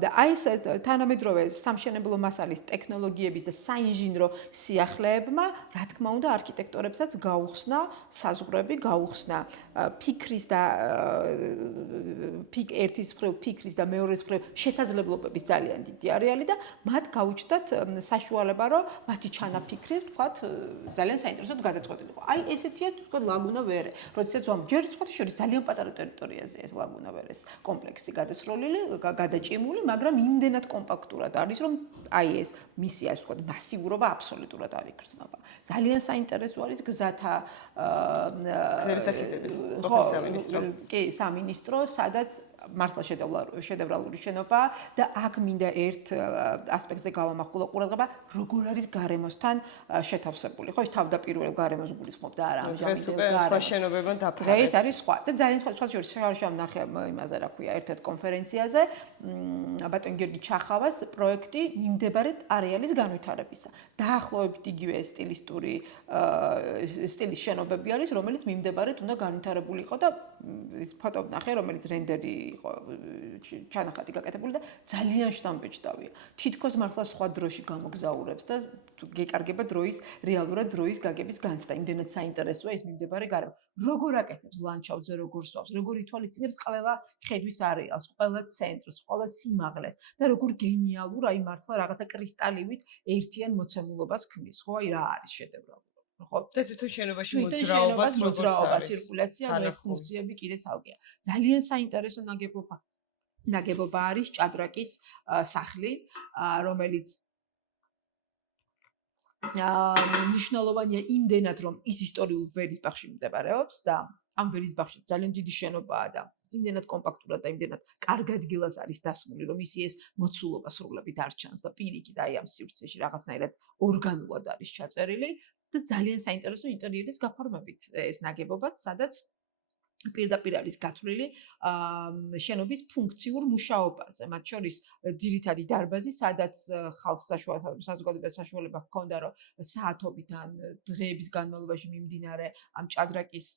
და აი ეს თანამედროვე სამშენებლო მასალის ტექნოლოგიების და საინჟინრო სიახლეებმა, რა თქმა უნდა, არქიტექტორებსაც გაუხსნა საზღვრები, გაუხსნა ფიქრის და ერთის მხრივ ფიქრის და მეორეს მხრივ შესაძლებლობების ძალიან დიდი არეალი და მათ გაუჩნდათ საშუალება, რომ მათი ჩანაფიქრი, ვთქვათ, ძალიან საინტერესოდ გადაწყვეტილიყო. აი ესეთია თქო ლაგუნა ვერე. როდესაც ვამ ჯერ სხვათა შორის ძალიან პატარა ტერიტორიაზე ეს ლაგუნა ვერეს კომპლექსი გადასროლილი, გადაჭიმული, მაგრამ იმდენად კომპაქტურად არის, რომ აი ეს მისი ასე ვთქვათ მასიურობა აბსოლუტურად არ იგრძნობა. ძალიან საინტერესო არის გზათა გზების და ხიდების პროფესიამინისტრო. კი, სამინისტრო, სადაც მართლა შედევრალური შენობა და აქ მინდა ერთ ასპექტზე გავამახვილო ყურადღება, როგორ არის გარემოსთან შეთავსებული. ხო, ეს თავდაპირველ გარემოს გულისხმობ და არა ამჟამად სხვა შენობებთან დაფარეს. დღეს არის სხვა და ძალიან სხვა შორის შევნახე იმაზე რა ქვია ერთ-ერთ კონფერენციაზე ბატონ გიორგი ჩახავას პროექტი მიმდებარე არეალის განვითარებისა. დაახლოებით იგივე სტილის შენობები არის, რომელიც მიმდებარედ უნდა განვითარებული იყო და ის ფოტო ვნახე, რომელიც რენდერი იყო ჩანახატი გაკეთებული და ძალიან შთამბეჭდავია. თითქოს მართლა სხვა დროში გამოგზაურებს და გეკარგება რეალურად დროის გაგების განცდა. იმდენად საინტერესოა ის მიმდებარე გარემო. როგორ აკეთებს ლანდშაფტზე, როგორ სვავს, როგორ ითვალისწინებს ყველა ხედვის არეალს, ყველა ცენტრს, ყველა სიმაღლეს და როგორ გენიალურ, აი მართლა რაღაცა კრისტალივით ერთიან მოცემულობას ქმნის, ხო, აი რა არის შედევრალური. ხო, და თვითონ შენობაში მოძრაობა, ცირკულაცია, ანუ ფუნქციები კიდეც ალგეა. ძალიან საინტერესო ნაგებობა არის ჭადრაკის სახლი, რომელიც მნიშვნელოვანია იმდენად, რომ ის ისტორიულ ვერისბახში მდებარეობს და ამ ვერისბახში ძალიან დიდი შენობაა და იმდენად კომპაქტურად და იმდენად კარგ ადგილას არის დასმული, რომ ისი ეს მოცულობა სრულებით არ ჩანს და პირიქით აი ამ სივრცეში რაღაცნაირად ორგანულად არის ჩაწერილი და ძალიან საინტერესო ინტერიერის გაფორმებით ეს ნაგებობაც, სადაც პირდაპირ არის გათვლილი შენობის ფუნქციურ მუშაობაზე. მათ შორის ძირითადი დარბაზი, სადაც ხალხს საზოგადოებას საშუალება ჰქონდა, რომ საათობით ან დღეების განმავლობაში მიმდინარე ამ ჭადრაკის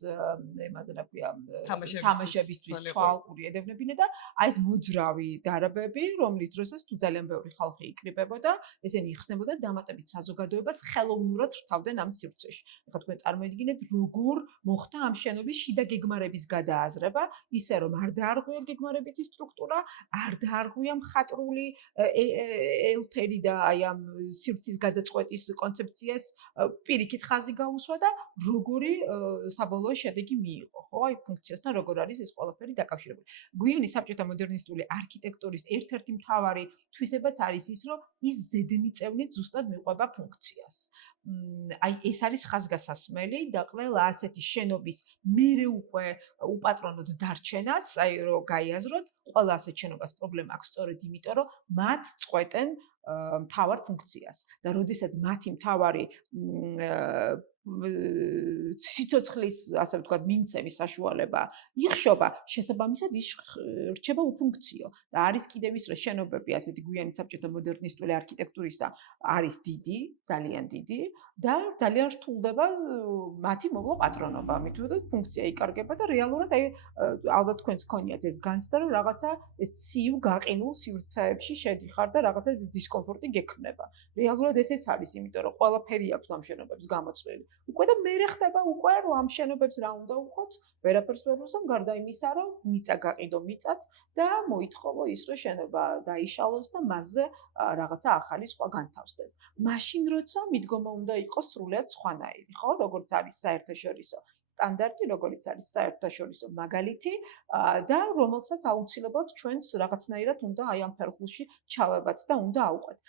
იმაზე რა ქვია თამაშებისთვის ხალხური ედევნებინა და აი ეს მოძრავი დარბაზები, რომლის დროსაც თუ ძალიან ბევრი ხალხი იკრიბებოდა, ესენი იხსნებოდა დამატებით საზოგადოებას ხელოვნურად რთავდნენ ამ სივრცეში. ეხლა თქვენ წარმოიდგინეთ, როგორ მოხდა ამ შენობის შიდა გეგმარების გადააზრება, ისე რომ არ დაარღვია გეგმარებითი სტრუქტურა, არ დაარღვია მხატვრული ელფერი და აი ამ სივრცის გადაწყვეტის კონცეფციას პირიქით ხაზი გაუსვა და როგორი საბოლოო შედეგი მიიღო, ხო? აი ფუნქციასთან როგორ არის ეს ყველაფერი დაკავშირებული. გვიანი საბჭოთა მოდერნისტული არქიტექტურის ერთ-ერთი მთავარი თვისებაც არის ის, რომ ის ზედმიწევნით ზუსტად მიყვება ფუნქციას. აი ეს არის ხაზგასასმელი და ყველა ასეთი შენობის მერე უკვე უპატრონოდ დარჩენას, აი რომ გაიაზროთ, ყველა ასეთ შენობას პრობლემა აქვს სწორედ იმიტომ, რომ მათ წყვეტენ მთავარ ფუნქციას და როდესაც მათი მთავარი სიცოცხლის, ასე ვთქვათ, მიმცემის საშუალება იხშობა, შესაბამისად ის რჩება უფუნქციო და არის კიდევ ის, რომ შენობები ასეთი გვიანი საბჭოთა მოდერნისტული არქიტექტურისა არის დიდი, ძალიან დიდი და ძალიან რთულდება მათი მოვლა პატრონობა, ამით რომ ფუნქცია იკარგება და რეალურად აი ალბათ თქვენს გქონიათ ეს განცდა, რომ რაღაცა ეს ცივ გაყინულ სივრცეებში შედიხარ და რაღაცა დისკომფორტი გექმნება. რეალურად ესეც არის, იმიტომ რომ ყველაფერი აქვს ამ შენობებს გამოცვლილი. უკვე და მე ხდება უკვე რომ ამ შენობებს რა უნდა უხოთ, ვერაფერს ვერ უსამ გარდა იმისა, რომ მიწა გაყიდო მიწად და მოითხოვო ის, რომ შენობა დაიშალოს და მასზე რაღაცა ახალი სხვა განთავსდეს. მაშინ როცა მიდგომა უნდა იყოს სრულიად სხვანაირი, ხო, როგორც არის საერთაშორისო სტანდარტი, როგორც არის საერთაშორისო მაგალითი და რომელსაც აუცილებლად ჩვენს რაღაცნაირად უნდა აი ამ ფერხულში ჩავებათ და უნდა ავყვეთ.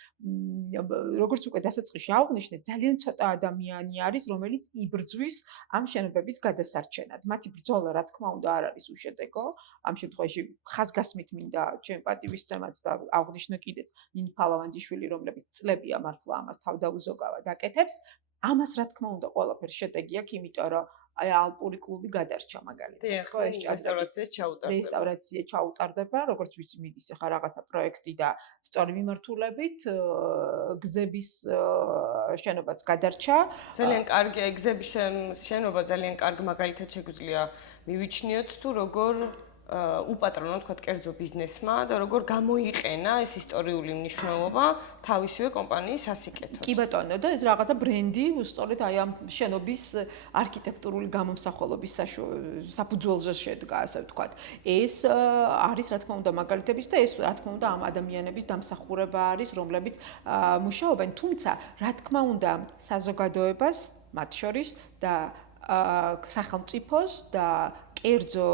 როგორც უკვე დასაწყისში აღვნიშნეთ, ძალიან ცოტა ადამიანი არის, რომელიც იბრძვის ამ შენობების გადასარჩენად. მათი ბრძოლა, რა თქმა უნდა, არ არის უშედეგო. ამ შემთხვევაში ხაზგასმით მინდა ჩემ პატივისცემაც და აღვნიშნო კიდეც ნინი ფალავანჯიშვილი, რომელიც წლებია მართლა ამას თავდაუზოგავად აკეთებს. ამას რა თქმა უნდა ყველაფერს შედეგი აქვს, იმიტომ რომ აი ალპური კლუბი გადარჩა მაგალითად, ხო, ეს რესტავრაცია ჩაუტარდება, როგორც ვიცი, მიდის ახლა რაღაცა პროექტი და სწორი მიმართულებით გზების შენობაც გადარჩა. ძალიან კარგია გზების შენობა, ძალიან კარგ მაგალითად შეგვიძლია მივიჩნიოთ თუ როგორ უპატრონო თქვა კერძო ბიზნესმა და როგორ გამოიყენა ეს ისტორიული მნიშვნელობა თავისივე კომპანიის ასიკეთად. კი ბატონო, და ეს რაღაცა ბრენდი სწორედ აი ამ შენობის არქიტექტურული გამომსახველობის საფუძველზე შედგა, ასე ვთქვათ. ეს არის რა თქმა უნდა მაგალითების და ეს რა თქმა უნდა ამ ადამიანების დამსახურება არის, რომლებიც მუშაობენ, თუმცა რა თქმა უნდა საზოგადოებას მათ შორის და სახელმწიფოს და კერძო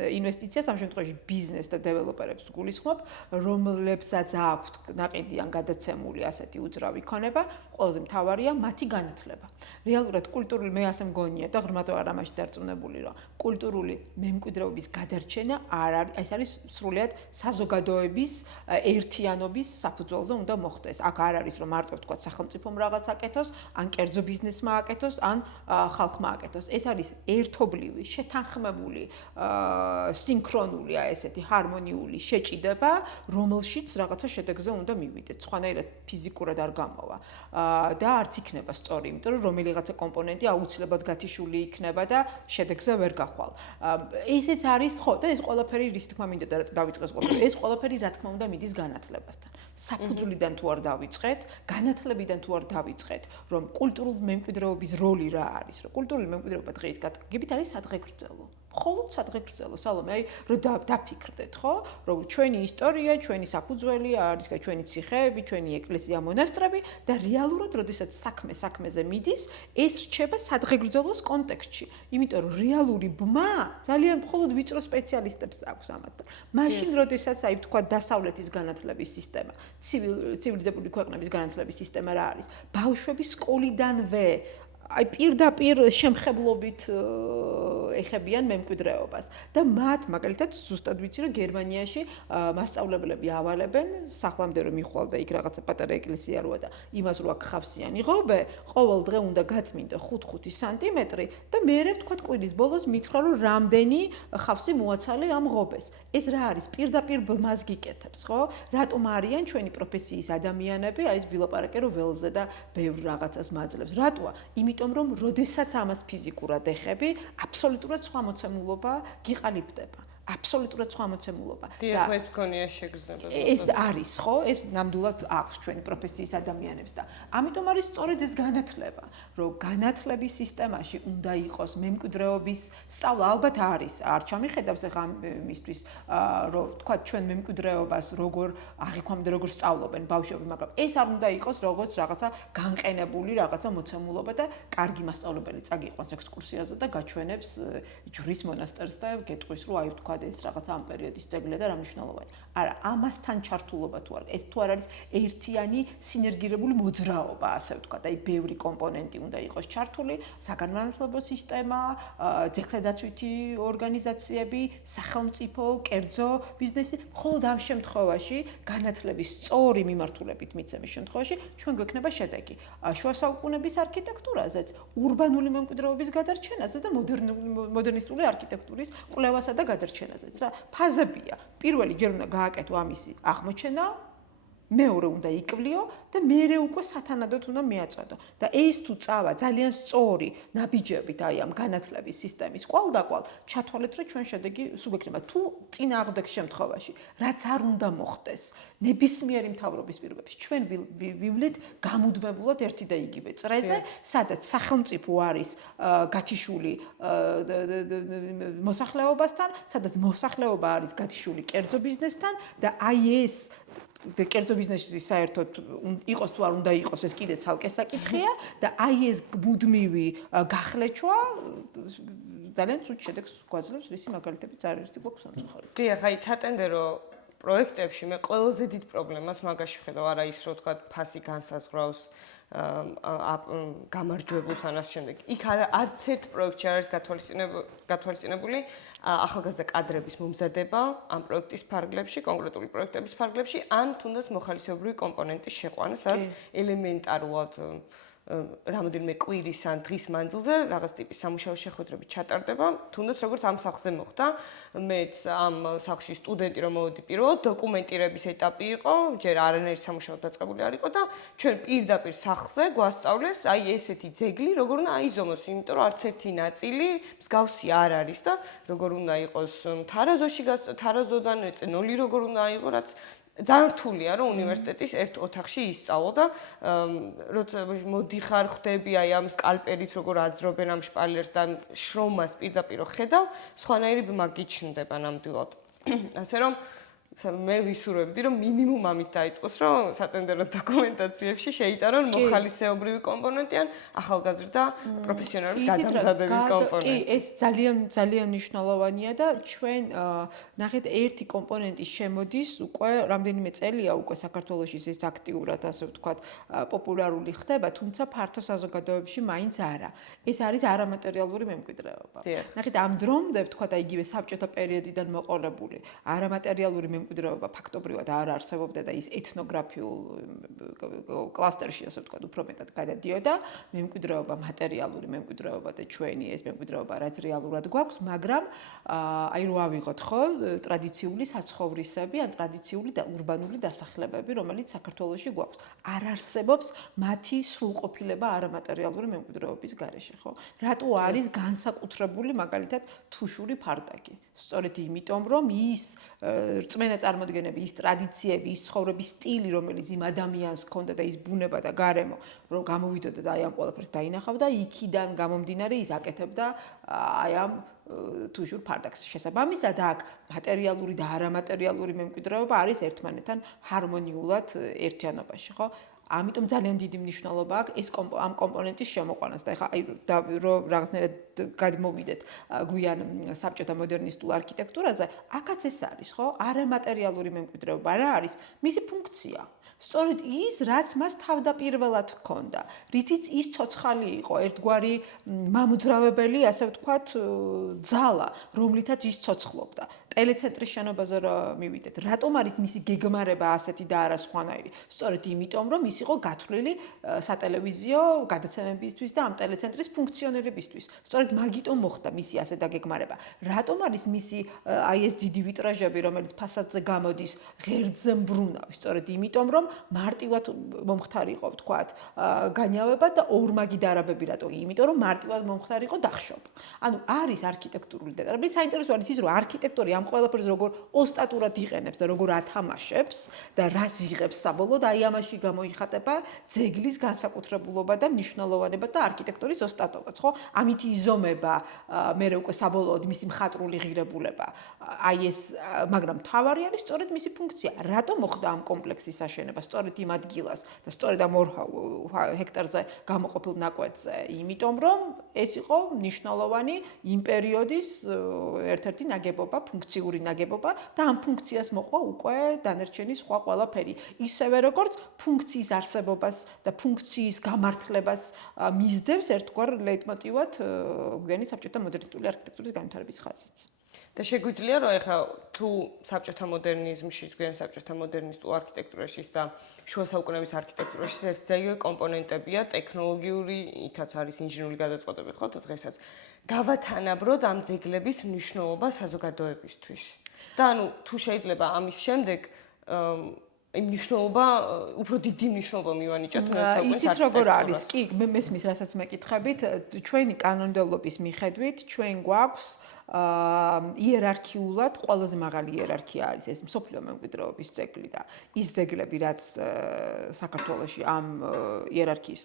ინვესტიციას ამ შემთხვევაში ბიზნეს და დეველოპერებს გულისხმობ, რომლებსაც აქვთ ნაყიდი ან გადაცემული ასეთი უძრავი ქონება, ყველაზე მთავარია მათი განათლება. რეალურად კულტურული მე ასე მგონია და ღრმად ვარ ამაში დარწმუნებული, რომ კულტურული მემკვიდრეობის გადარჩენა არ არის, ეს არის სრულიად საზოგადოების ერთიანობის საფუძველზე უნდა მოხდეს. აქ არ არის რომ მარტო ვთქვათ სახელმწიფომ რაღაც აკეთოს, ან კერძო ბიზნესმა აკეთოს, ან ხალხმა აკეთოს. ეს არის ერთობლივი შეთანხმებული სინქრონული აი ესეთი ჰარმონიული შეჭიდება, რომელშიც რაღაცა შედეგზე უნდა მივიდეთ. სხვანაირად ფიზიკურად არ გამოვა და არც იქნება სწორი, იმიტომ რომ რომელიღაცა კომპონენტი აუცილებლად გათიშული იქნება და შედეგზე ვერ გახვალ. ესეც არის, ხო, და ეს ყველაფერი რის თქმა მინდა დავიწყეს ყველაფერი. ეს ყველაფერი რა თქმა უნდა მიდის განათლებასთან. საფუძვლიდან თუ არ დავიწყეთ, განათლებიდან თუ არ დავიწყეთ, რომ კულტურულ მემკვიდრეობის როლი რა არის, რომ კულტურული მემკვიდრეობა დღეის გაგებით არის სადღეგრძელო. მხოლოდ სადღეგრძელო, სალომე, აი რომ დაფიქრდეთ, ხო? რომ ჩვენი ისტორია, ჩვენი საფუძველი არის ჩვენი ციხეები, ჩვენი ეკლესია, მონასტრები და რეალურად, როდესაც საქმეზე მიდის, ეს რჩება სადღეგრძელოს კონტექსტში. იმიტომ რომ რეალური ბმა ძალიან მხოლოდ ვიწრო სპეციალისტებს აქვს ამათ. მაშინ, როდესაც აი ვთქვა დასავლეთის განათლების სისტემა, ცივილიზებული ქვეყნების განათლების სისტემა რა არის? ბავშვები სკოლიდანვე აი პირდაპირ შემხებლობით ეხებიან მემკვიდრეობას და მათ მაგალითად ზუსტად ვიცი რომ გერმანიაში მასწავლებლები ავალებენ სახლამდე რომ მიხვალ და იქ რაღაცა პატარა ეკლესია როა და იმას რო აქ ხავსიანი ღობე ყოველ დღე უნდა გაწმინდო 5-5 სანტიმეტრი და მეერე ვთქვათ კვირის ბოლოს მითხრა რომ რამდენი ხავსი მოაცალე ამ ღობეს ეს რა არის პირდაპირ ბმას გიკეთებს ხო რატომ არიან ჩვენი პროფესიის ადამიანები აი ვილაპარაკე რომ ველზე და ბევრ რაღაცას მაძლევს რატოა იმიტომ რომ როდესაც ამას ფიზიკურად ეხები აბსოლუტურად სხვა მოცემულობა გიყალიბდება აბსოლუტურად სხვა მოცემულობა და ეს მქონია შეგრძნება ეს არის ხო ეს ნამდვილად აქვს ჩვენი პროფესიის ადამიანებს და ამიტომ არის სწორედ ეს განათლება რომ განათლების სისტემაში უნდა იყოს მემკვიდრეობის სწავლა ალბათ არის არ ჩამიხედავს ახლა მისთვის რომ თქვა ჩვენ მემკვიდრეობას როგორ აღიქვამდა როგორ სწავლობენ ბავშვები მაგრამ ეს არ უნდა იყოს როგორც რაღაცა განყენებული რაღაცა მოცემულობა და კარგი მასწავლებელი წაგიყვანს ექსკურსიაზე და გაჩვენებს ჯვრის მონასტერს და გეტყვის რომ აი თქვა ეს რაღაცა ამ პერიოდის ძეგლი და რა მნიშვნელოვანი. არა, ამასთან ჩართულობა თუ არ ეს თუ არ არის ერთიანი სინერგირებული მოძრაობა, ასე ვთქვათ, აი ბევრი კომპონენტი უნდა იყოს ჩართული, საგანმანათლებლო სისტემა, ძეგლდაცვითი ორგანიზაციები, სახელმწიფო, კერძო ბიზნესი, მხოლოდ ამ შემთხვევაში განათლების სწორი მიმართულებით მიცემის შემთხვევაში ჩვენ გვექნება შედეგი. შუა საუკუნეების არქიტექტურაზეც, ურბანული მემკვიდრეობის გადარჩენაზე და მოდერნისტული არქიტექტურის კვლევასა და გადარჩენაზეც რა ფაზებია. პირველი ჯერ უნდა გააკეთო ამისი აღმოჩენა, მეორე უნდა იკვლიო და მერე უკვე სათანადოდ უნდა მიაწოდო. და ეს თუ წავა ძალიან სწორი ნაბიჯებით აი ამ განათლების სისტემის კვალდაკვალ, ჩათვალეთ რომ ჩვენ შედეგი სულ გვექნება. თუ წინააღმდეგ შემთხვევაში, რაც არ უნდა მოხდეს, ნებისმიერი მთავრობის პირობებში ჩვენ ვივლით გამუდმებულად ერთი და იგივე წრეზე, სადაც სახელმწიფო არის გათიშული მოსახლეობასთან, სადაც მოსახლეობა არის გათიშული კერძო ბიზნესთან და აი ეს კერძო ბიზნესი საერთოდ იყოს თუ არ უნდა იყოს ეს კიდე ცალკე საკითხია და აი ეს მუდმივი გახლეჩვა ძალიან ცუდ შედეგს გვაძლევს რისი მაგალითებიც არაერთი გვაქვს სამწუხაროდ. დიახ, აი სატენდერო პროექტებში მე ყველაზე დიდ პრობლემას მაგაში ვხედავ, არა ის რომ თქვა ფასი განსაზღვრავს გამარჯვებულს ან ასე შემდეგ. იქ არც ერთ პროექტში არ არის გათვალისწინებული ახალგაზრდა კადრების მომზადება ამ პროექტის ფარგლებში, კონკრეტული პროექტების ფარგლებში, ან თუნდაც მოხალისეობრივი კომპონენტის შეყვანა, სადაც ელემენტარულად რამოდენიმე კვირის ან დღის მანძილზე რაღაც ტიპის სამუშაო შეხვედრები ჩატარდება, თუნდაც როგორც ამ სახლზე მოხდა. მეც ამ სახლში სტუდენტი რომ მოვედი პირველად დოკუმენტირების ეტაპი იყო, ჯერ არანაირი სამუშაო დაწყებული არ იყო და ჩვენ პირდაპირ სახლზე გვასწავლეს აი ესეთი ძეგლი როგორ უნდა აიზომოს, იმიტომ რომ არც ერთი ნაწილი მსგავსი არ არის და როგორ უნდა იყოს თარაზოდან ნოლი როგორ უნდა აიღო, რაც ძალიან რთულია რომ უნივერსიტეტის ერთ ოთახში ისწავლო და როცა მოდიხარ ხვდები აი ამ სკალპელით როგორ აძრობენ ამ შპალერს და შრომას პირდაპირ ხედავ, სხვანაირი ბმა გიჩნდება ნამდვილად. ასე რომ მე ვისურვებდი რომ მინიმუმ ამით დაიწყოს რომ სატენდერო დოკუმენტაციებში შეიტანონ მოხალისეობრივი კომპონენტი ან ახალგაზრდა პროფესიონალების გადამზადების კომპონენტი. კი, ეს ძალიან მნიშვნელოვანია და ჩვენ ნახეთ ერთი კომპონენტი შემოდის უკვე რამდენიმე წელია უკვე საქართველოში ეს აქტიურად ასე ვთქვათ პოპულარული ხდება, თუმცა ფართო საზოგადოებაში მაინც არა. ეს არის არამატერიალური მემკვიდრეობა. ნახეთ ამ დრომდე ვთქვათ აი იგივე საბჭოთა პერიოდიდან მოყოლებული არამატერიალური მემკვიდრეობა ფაქტობრივად არ არსებობდა და ის ეთნოგრაფიულ კლასტერში ასე ვთქვათ უფრო მეტად გადადიოდა. მემკვიდრეობა მატერიალური მემკვიდრეობა და ჩვენი ეს მემკვიდრეობა რაც რეალურად გვაქვს, მაგრამ აი რო ავიღოთ ხო ტრადიციული საცხოვრისები ან ტრადიციული და ურბანული დასახლებები, რომელიც საქართველოში გვაქვს. არ არსებობს მათი სრულყოფილება არამატერიალური მემკვიდრეობის გარეშე, ხო? რატო არის განსაკუთრებული მაგალითად თუშური ფარდაკი? სწორედ იმიტომ, რომ ის რწმენა წარმოდგენები, ის ტრადიციები, ის ცხოვრების სტილი, რომელიც იმ ადამიანს ჰქონდა და ის ბუნება და გარემო, რომ გამოვიდოდა და აი ამ ყველაფერს დაინახავდა, იქიდან გამომდინარე ის აკეთებდა აი ამ თუშურ ფარდაკს. შესაბამისად, აქ მატერიალური და არამატერიალური მემკვიდრეობა არის ერთმანეთთან ჰარმონიულად ერთიანობაში, ხო? ამიტომ ძალიან დიდი მნიშვნელობა აქვს ეს ამ კომპონენტის შემოყვანას და ეხლა აი რომ რაღაცნაირად გადმოვიდეთ გვიან საბჭოთა მოდერნისტულ არქიტექტურაზე, აქაც ეს არის, ხო? არამატერიალური მემკვიდრეობა რა არის? მისი ფუნქცია. სწორედ ის, რაც მას თავდაპირველად ჰქონდა, რითიც ის ცოცხალი იყო, ერთგვარი მამოძრავებელი, ასე ვთქვათ, ძალა, რომლითაც ის ცოცხლობდა. ტელეცენტრის შენობაზე რომ მივიდეთ, რატომ არის მისი გეგმარება ასეთი და არა სხვანაირი? სწორედ იმიტომ, რომ ის იყო გათვლილი სატელევიზიო გადაცემებისთვის და ამ ტელეცენტრის ფუნქციონირებისთვის. სწორედ მაგიტომ მოხდა მისი ასე დაგეგმარება. რატომ არის მისი აი ეს დიდი ვიტრაჟები, რომელიც ფასადზე გამოდის, ღერძზე მბრუნავი? სწორედ იმიტომ, რომ მარტივად მომხდარი იყო, ვთქვათ, განიავება და ორმაგი დარაბები რატო? იმიტომ, რომ მარტივად მომხდარი იყო დახშობა. ანუ არის არქიტექტურული დეტალები. საინტერესო არის ის, რომ არქიტექტორი ამ ყველაფერს როგორ ოსტატურად იყენებს და როგორ ათამაშებს და რას იღებს საბოლოოდ, აი ამაში გამოიხატება ძეგლის განსაკუთრებულობა და მნიშვნელოვანება და არქიტექტორის ოსტატობაც, ხო? ამით იზომება მე უკვე საბოლოოდ მისი მხატვრული ღირებულება. აი ეს, მაგრამ თავარი არის სწორედ მისი ფუნქცია. რატომ მოხდა ამ კომპლექსის აშენება სწორედ იმ ადგილას და სწორედ ამ 2 ჰექტარზე გამოყოფილ ნაკვეთზე? იმიტომ, რომ ეს იყო მნიშვნელოვანი იმ პერიოდის ერთ-ერთი ნაგებობა, ფუნქციური ნაგებობა და ამ ფუნქციას მოყვა უკვე დანარჩენი სხვა ყველაფერი. ისევე როგორც ფუნქციის არსებობას და ფუნქციის გამართლებას მისდევს ერთგვარ ლეიტმოტივად გვიანი საბჭოთა მოდერნისტული არქიტექტურის განვითარების ხაზიც. და შეგვიძლია რომ ეხლა თუ საბჭოთა მოდერნიზმში, გვიან საბჭოთა მოდერნისტულ არქიტექტურაში და შუა საუკუნეების არქიტექტურაში ერთი და იგივე კომპონენტებია, ტექნოლოგიური, იქაც არის ინჟინერული გადაწყვეტები, ხო, და დღესაც გავათანაბროთ ამ ძეგლების მნიშვნელობა საზოგადოებისთვის. და ანუ თუ შეიძლება ამის შემდეგ იმ მნიშვნელობა, უფრო დიდი მნიშვნელობა მივანიჭოთ მეცაუკუნის არქიტექტურას. იცით როგორ არის? კი, მესმის, რასაც მეკითხებით, ჩვენი კანონმდებლობის მიხედვით, ჩვენ გვაქვს იერარქიულად ყველაზე მაღალი იერარქია არის ეს მსოფლიო მემკვიდრეობის ძეგლი და ის ძეგლები, რაც საქართველოში ამ იერარქიის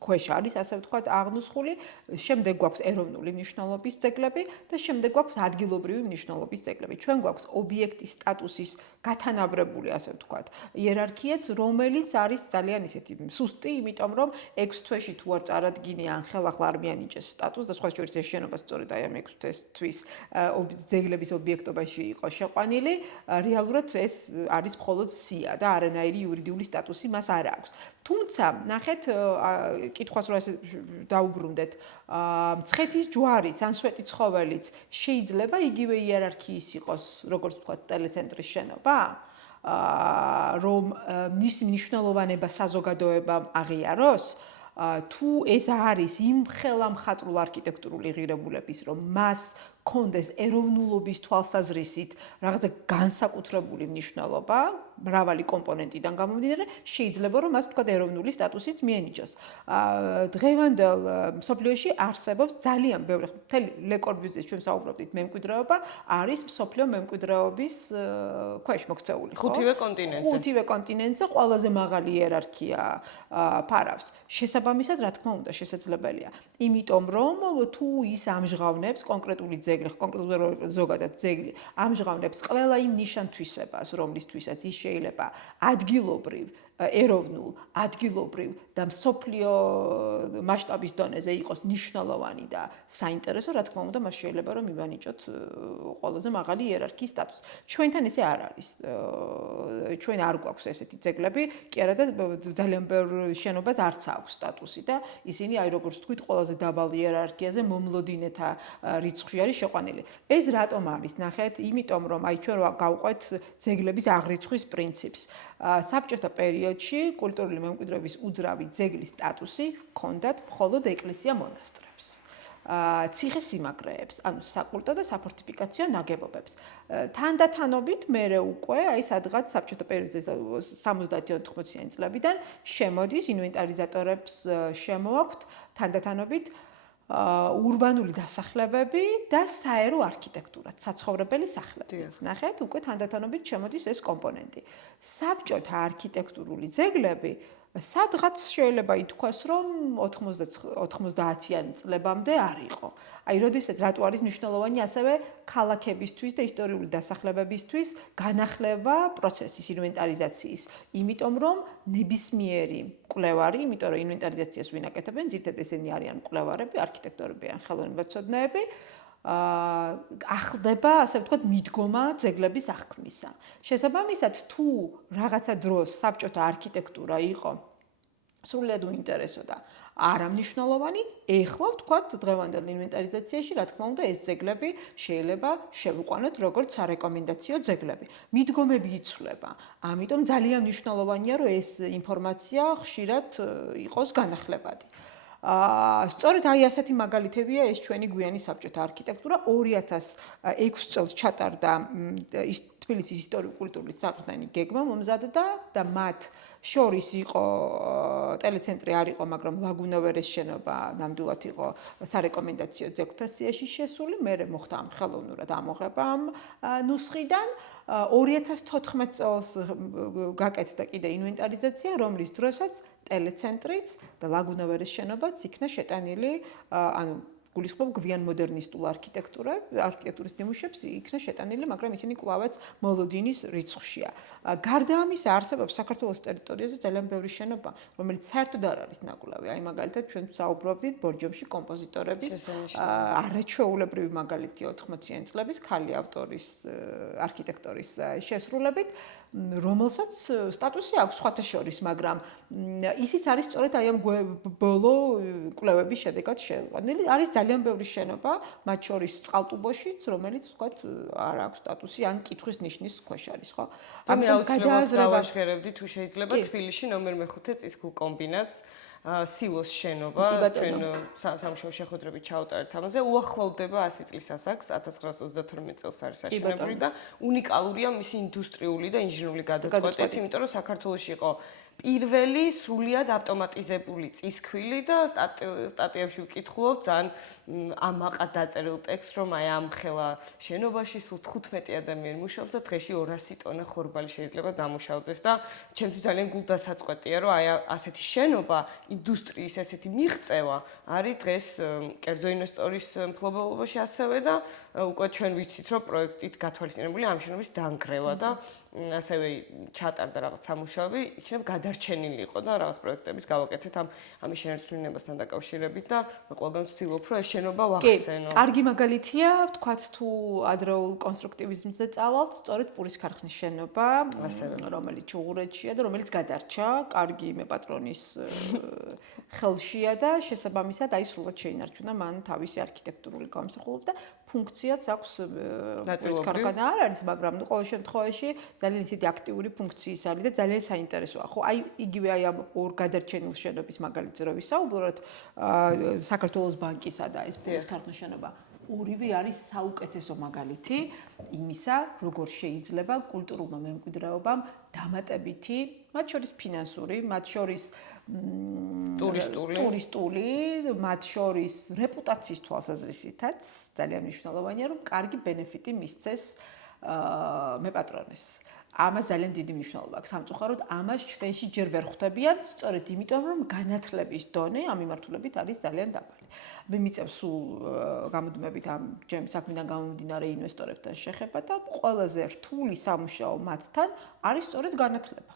ქვეშ არის, ასე ვთქვათ, აღნუსხული, შემდეგ გვაქვს ეროვნული მნიშვნელობის ძეგლები და შემდეგ გვაქვს ადგილობრივი მნიშვნელობის ძეგლები. ჩვენ გვაქვს ობიექტის სტატუსის გათანაბრებული, ასე ვთქვათ, იერარქიაც, რომელიც არის ძალიან ისეთი სუსტი, იმიტომ რომ 6 თვეში თუ არ წარადგინე ან ხელახლა არ მიანიჭეს სტატუსს და სხვა შორის ეს შენობა სწორედ აი ამ 6 თვის ძეგლების ობიექტობაში იყო შეყვანილი, რეალურად ეს არის მხოლოდ სია და არანაირი იურიდიული სტატუსი მას არ აქვს. თუმცა, ნახეთ, კითხვას რომ ასე დაუბრუნდეთ, მცხეთის ჯვარიც ან სვეტი ცხოველიც შეიძლება იგივე იერარქიის იყოს, როგორც ვთქვათ, ტელეცენტრის შენობა, რომ მისი მნიშვნელოვანება საზოგადოებამ აღიაროს, თუ ეს არის იმ ხელამხატვრულ არქიტექტურული ღირებულების, რომ მას კონდეს ეროვნულობის თვალსაზრისით რაღაცა განსაკუთრებული მნიშვნელობა, მრავალი კომპონენტიდან გამომდინარე, შეიძლება რომ მას თქვა ეროვნული სტატუსით მიენიჭოს. დღევანდელ მსოფლიოში არსებობს ძალიან ბევრი, მთელი ლე კორბიუზიეს ჩვენ საუბრობდით, მემკვიდრეობა არის მსოფლიო მემკვიდრეობის ქვეშ მოქცეული, ხო? ხუთივე კონტინენტზე ყველაზე მაღალი იერარქია ფარავს. შესაბამისად, რა თქმა უნდა, შესაძლებელია. იმიტომ რომ თუ ის ამჟღავნებს კონკრეტული ძეგლი, კონკრეტულად ზოგადად ძეგლი ამჟღავნებს ყველა იმ ნიშან-თვისებას, რომლისთვისაც ის შეიძლება ადგილობრივ, ეროვნულ, ადგილობრივ და მსოფლიო მასშტაბის დონეზე იყოს მნიშვნელოვანი და საინტერესო, რა თქმა უნდა, მას შეიძლება რომ ივანიჭოთ ყველაზე მაღალი იერარქიის სტატუსი. ჩვენთან ესე არ არის. ჩვენ არ გვაქვს ესეთი ძეგლები, კი არა და ძალიან ბევრ შენობას არც აქვს სტატუსი და ისინი, აი როგორც ვთქვით, ყველაზე დაბალ იერარქიაზე მომლოდინეთა რიცხვში არის შეყვანილი. ეს რატომ არის? ნახეთ, იმიტომ რომ აი ჩვენ გავყვეთ ძეგლების აღრიცხვის პრინციპს. საბჭოთა პერიოდში კულტურული მემკვიდრეობის უძრავი ძეგლის სტატუსი ჰქონდათ მხოლოდ ეკლესია-მონასტრებს. ციხე-სიმაგრეებს, ანუ საკულტო და საფორტიფიკაციო ნაგებობებს. თანდათანობით მერე უკვე, აი სადღაც საბჭოთა პერიოდზე 70-80-იანი წლებიდან შემოდის ინვენტარიზატორებს შემოაქვთ თანდათანობით ურბანული დასახლებები და საერო არქიტექტურა, საცხოვრებელი სახლები. ნახეთ, უკვე თანდათანობით შემოდის ეს კომპონენტი. საბჭოთა არქიტექტურული ძეგლები სადღაც შეიძლება ითქვას, რომ 90-იანი წლებამდე არ იყო. აი, როდესაც რატო არის მნიშვნელოვანი ასევე ქალაქებისთვის და ისტორიული დასახლებებისთვის განახლება პროცესის ინვენტარიზაციის, იმიტომ რომ ნებისმიერი მკვლევარი, იმიტომ რომ ინვენტარიზაციას ვინ აკეთებენ, ძირითადად ესენი არიან მკვლევარები, არქიტექტორები ან ხელოვნებაცოდნეები, ახდება, ასე ვთქვათ, მიდგომა ძეგლების აღქმისა. შესაბამისად, თუ რაღაცა დროს საბჭოთა არქიტექტურა იყო სრულიად უინტერესო და არამნიშვნელოვანი, ეხლა ვთქვათ, დღევანდელ ინვენტარიზაციაში, რა თქმა უნდა, ეს ძეგლები შეიძლება შევიყვანოთ როგორც სარეკომენდაციო ძეგლები. მიდგომები იცვლება. ამიტომ ძალიან მნიშვნელოვანია, რომ ეს ინფორმაცია ხშირად იყოს განახლებადი. სწორედ აი ასეთი მაგალითებია ეს ჩვენი გვიანი საბჭოთა არქიტექტურა 2006 წელს ჩატარდა თბილისის ისტორიულ-კულტურული საყრდენი გეგმა მომზადდა და მათ შორის იყო ტელეცენტრი არ იყო, მაგრამ ლაგუნოვერის შენობა ნამდვილად იყო სარეკომენდაციო ძეგლთა სიაში შესული, მერე მოხდა ამ ხელოვნურად ამოღება ამ ნუსხიდან. 2014 წელს გაკეთდა კიდე ინვენტარიზაცია, რომლის დროსაც ტელეცენტრიც და ლაგუნოვერის შენობაც იქნა შეტანილი, ანუ გულისხმობ გვიან მოდერნისტულ არქიტექტურის ნიმუშებს იქნა შეტანილი, მაგრამ ისინი კვლავაც მოლოდინის რიცხვშია. გარდა ამისა, არსებობს საქართველოს ტერიტორიაზე ძალიან ბევრი შენობა, რომელიც საერთოდ არ არის ნაკვლავი. აი მაგალითად, ჩვენ საუბრობდით ბორჯომში კომპოზიტორების არაჩვეულებრივი მაგალითი 80-იანი წლების ქალი ავტორის არქიტექტორის შესრულებით, რომელსაც სტატუსი აქვს სხვათა შორის, მაგრამ ისიც არის სწორედ აი ამ ბოლო კვლევების შედეგად შეყვანილი. არის ძალიან ბევრი შენობა, მათ შორის წყალტუბოშიც, რომელიც ვთქვათ, არ აქვს სტატუსი, ან კითხვის ნიშნის ქვეშ არის, ხო? ამიტომ გადააზრება თუ შეიძლება თბილისში ნომერ მე-5 წისქვილ კომბინატს სილოს შენობა, ჩვენ სამუშაო შეხვედრებით ჩავუტარეთ ამაზე, უახლოვდება 100 წლის ასაკს, 1932 წელს არის აშენებული და უნიკალურია მისი ინდუსტრიული და ინჟინერული გადაწყვეტით, იმიტომ რომ საქართველოში იყო პირველი სრულიად ავტომატიზებული წისქვილი და სტატიებში ვკითხულობ ძალიან ამაყად დაწერილ ტექსტს, რომ აი ამ ხელა შენობაში სულ 15 ადამიანი მუშაობს და დღეში 200 ტონა ხორბალი შეიძლება დამუშავდეს და ჩემთვის ძალიან გულდასაწყვეტია, რომ აი ასეთი შენობა, ინდუსტრიის ესეთი მიღწევა არის დღეს კერძო ინვესტორის მფლობელობაში ასევე და უკვე ჩვენ ვიცით, რომ პროექტით გათვალისწინებული ამ შენობის დანგრევა და ასევე ჩატარდა რაღაც სამუშაოები, იქნებ გადარჩენილი იყო და რაღაც პროექტების გავაკეთეთ ამის შენერცვლინებასთან დაკავშირებით და ყველგან ვცდილობ, რომ ეს შენობა ვახსენო. კარგი მაგალითია, ვთქვათ, თუ ადრეულ კონსტრუქტივიზმზე წავალთ, სწორედ პურის ქარხნის შენობა, რომელიც ჩუღურეთშია და რომელიც გადარჩა, კარგი მეპატრონის ხელშია და შესაბამისად აი სრულად შეინარჩუნა მან თავისი არქიტექტურული გამოსახულება და ფუნქციაც აქვს ნაწილობრივ. ქარხანა არ არის, მაგრამ ნუ ყოველ შემთხვევაში ძალიან ისეთი აქტიური ფუნქციის არის და ძალიან საინტერესოა. ხო, აი იგივე აი ამ ორ გადარჩენილ შენობის მაგალითზე რო ვისაუბროთ, საქართველოს ბანკისა და ეს პულის ქართულ შენობა ორივე არის საუკეთესო მაგალითი იმისა, როგორ შეიძლება კულტურულმა მემკვიდრეობამ დამატებითი, მათ შორის ფინანსური, მათ შორის ტურისტული, მათ შორის რეპუტაციის თვალსაზრისითაც ძალიან მნიშვნელოვანია, რომ კარგი ბენეფიტი მისცეს მეპატრონეს. ამას ძალიან დიდი მნიშვნელობა აქვს. სამწუხაროდ ამას ჩვენში ჯერ ვერ ხვდებიან, სწორედ იმიტომ, რომ განათლების დონე ამ მიმართულებით არის ძალიან დაბალი. მე მიწევს სულ გამოდმებით ამ ჩემ საქმიდან გამომდინარე ინვესტორებთან შეხება და ყველაზე რთული სამუშაო მათთან არის სწორედ განათლება.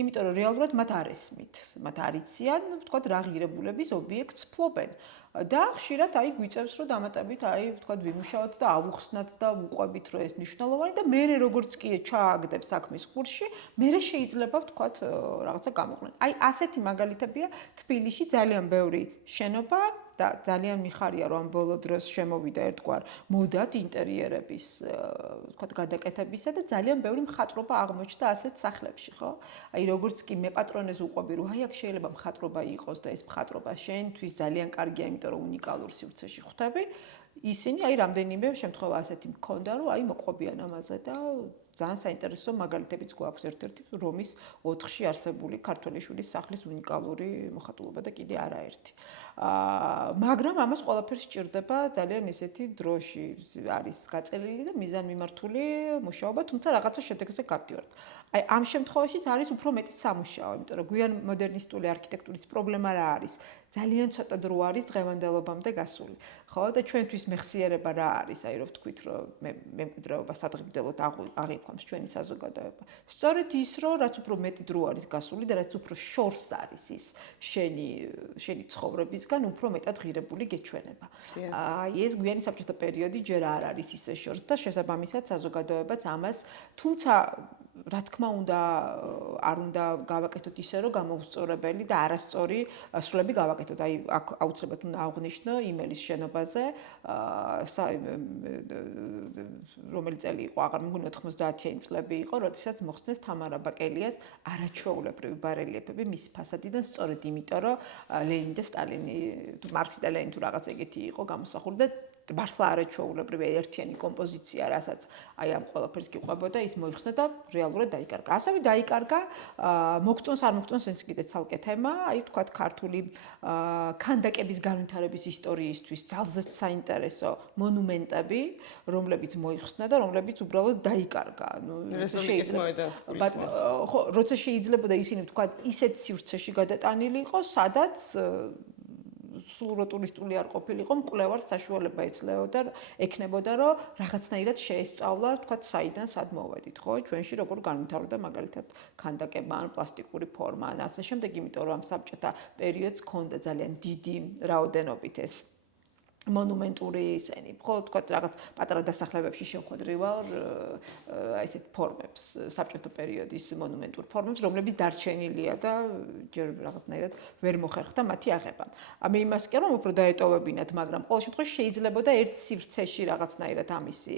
იმიტომ რომ რეალურად მათ არ ესმით, მათ არ იციან, ვთქვათ, რა ღირებულების ობიექტს ფლობენ. და ხშირად აი გვიწევს რომ დამატებით აი ვთქვათ ვიმუშაოთ და ავუხსნათ და უყვებით რომ ეს მნიშვნელოვანი და მე როგორც კი ჩააგდებ საქმის კურსში, მე შეიძლება ვთქვათ რაღაცა გამოყვნენ. აი ასეთი მაგალითებია თბილისში ძალიან ბევრი შენობა და ძალიან მიხარია რომ ბოლო დროს შემოვიდა ერთგვარ მოდად ინტერიერების ვთქვათ გადაკეთებისა და ძალიან ბევრი მხატვრობა აღმოჩნდა ასეთ სახლებში, ხო? აი როგორც კი მეპატრონეს უყვები რომ აი აქ შეიძლება მხატვრობა იყოს და ეს მხატვრობა შენთვის ძალიან კარგია, იმიტომ რომ უნიკალურ სივრცეში ხვდები, ისინი აი რამდენიმე შემთხვევა ასეთი მქონდა რომ აი მოყვებიან ამაზე და ძალიან საინტერესო მაგალითებიც გვაქვს ერთ-ერთი რომის 4-ში არსებული ქართველიშვილის სახლის უნიკალური მოხატულობა და კიდე არაერთი. მაგრამ ამას ყველაფერს სჭირდება ძალიან ესეთი დროში არის გაწელილი და მიზანმიმართული მუშაობა, თუმცა რაღაცა შედეგზე გავდივართ. აი ამ შემთხვევაშიც არის უფრო მეტი სამუშაო, იმიტომ რომ გვიან მოდერნისტული არქიტექტურის პრობლემა რა არის? ძალიან ცოტა დრო არის დღევანდელობამდე გასული. ხო და ჩვენთვის მეხსიერება რა არის? აი რომ ვთქვით რომ მემკვიდრეობა სადღეგრძელოდ აღიქვამს ჩვენი საზოგადოება. სწორედ ის რომ რაც უფრო მეტი დრო არის გასული და რაც უფრო შორს არის ის შენი ცხოვრებისგან უფრო მეტად ღირებული გეჩვენება. აი ეს გვიანი საბჭოთა პერიოდი ჯერ არ არის ისე შორს და შესაბამისად საზოგადოებაც ამას თუმცა რა თქმა უნდა არ უნდა გავაკეთოთ ისე რომ გამოუსწორებელი და არასწორი სულები გავაკეთოთ. აი აქ აუცილებლად უნდა აღვნიშნო იმელის შენობაზე რომელი წელი იყო, აღარ მგონი 90-იანი წლები იყო, როდესაც მოხსნეს თამარა ბაკელიას არაჩვეულებრივი ბარელიეფები მისი ფასადიდან, სწორედ იმიტომ რომ ლენინი და სტალინი, მარქსი და ლენინი თუ რაღაც ეგეთი იყო გამოსახული და მართლა არაჩვეულებრივი ერთიანი კომპოზიცია, რასაც აი ამ ყველაფერს გიყვებოდა, ის მოიხსნა და რეალურად დაიკარგა. ასევე დაიკარგა მოგწონს არ მოგწონს ეს კიდე ცალკე თემა, აი ვთქვათ ქართული ქანდაკების განვითარების ისტორიისთვის ძალზედ საინტერესო მონუმენტები, რომლებიც მოიხსნა და რომლებიც უბრალოდ დაიკარგა. ხო, როცა შეიძლებოდა ისინი ვთქვათ ისეთ სივრცეში გადატანილი იყო, სადაც სულ ტურისტული არ ყოფილიყო, მკვლევარს საშუალება ექნებოდა, რომ რაღაცნაირად შეესწავლა, თქვათ, საიდან სად მოვედით, ხო? ჩვენში როგორ განვითარდა მაგალითად ქანდაკება ან პლასტიკური ფორმა ან ასე შემდეგ, იმიტომ რომ ამ საბჭოთა პერიოდს ჰქონდა ძალიან დიდი რაოდენობით ეს მონუმენტური ისენი, ხო, თქვათ, რაღაც პატარა დასახლებებში შევხვედრივარ აი ესეთ ფორმებს, საბჭოთა პერიოდის მონუმენტურ ფორმებს, რომლებიც დარჩენილია და ჯერ რაღაცნაირად ვერ მოხერხდა მათი აღება. მე იმას კი რომ უფრო დაეტოვებინათ, მაგრამ ყოველ შემთხვევაში შეიძლებოდა ერთ სივრცეში რაღაცნაირად ამისი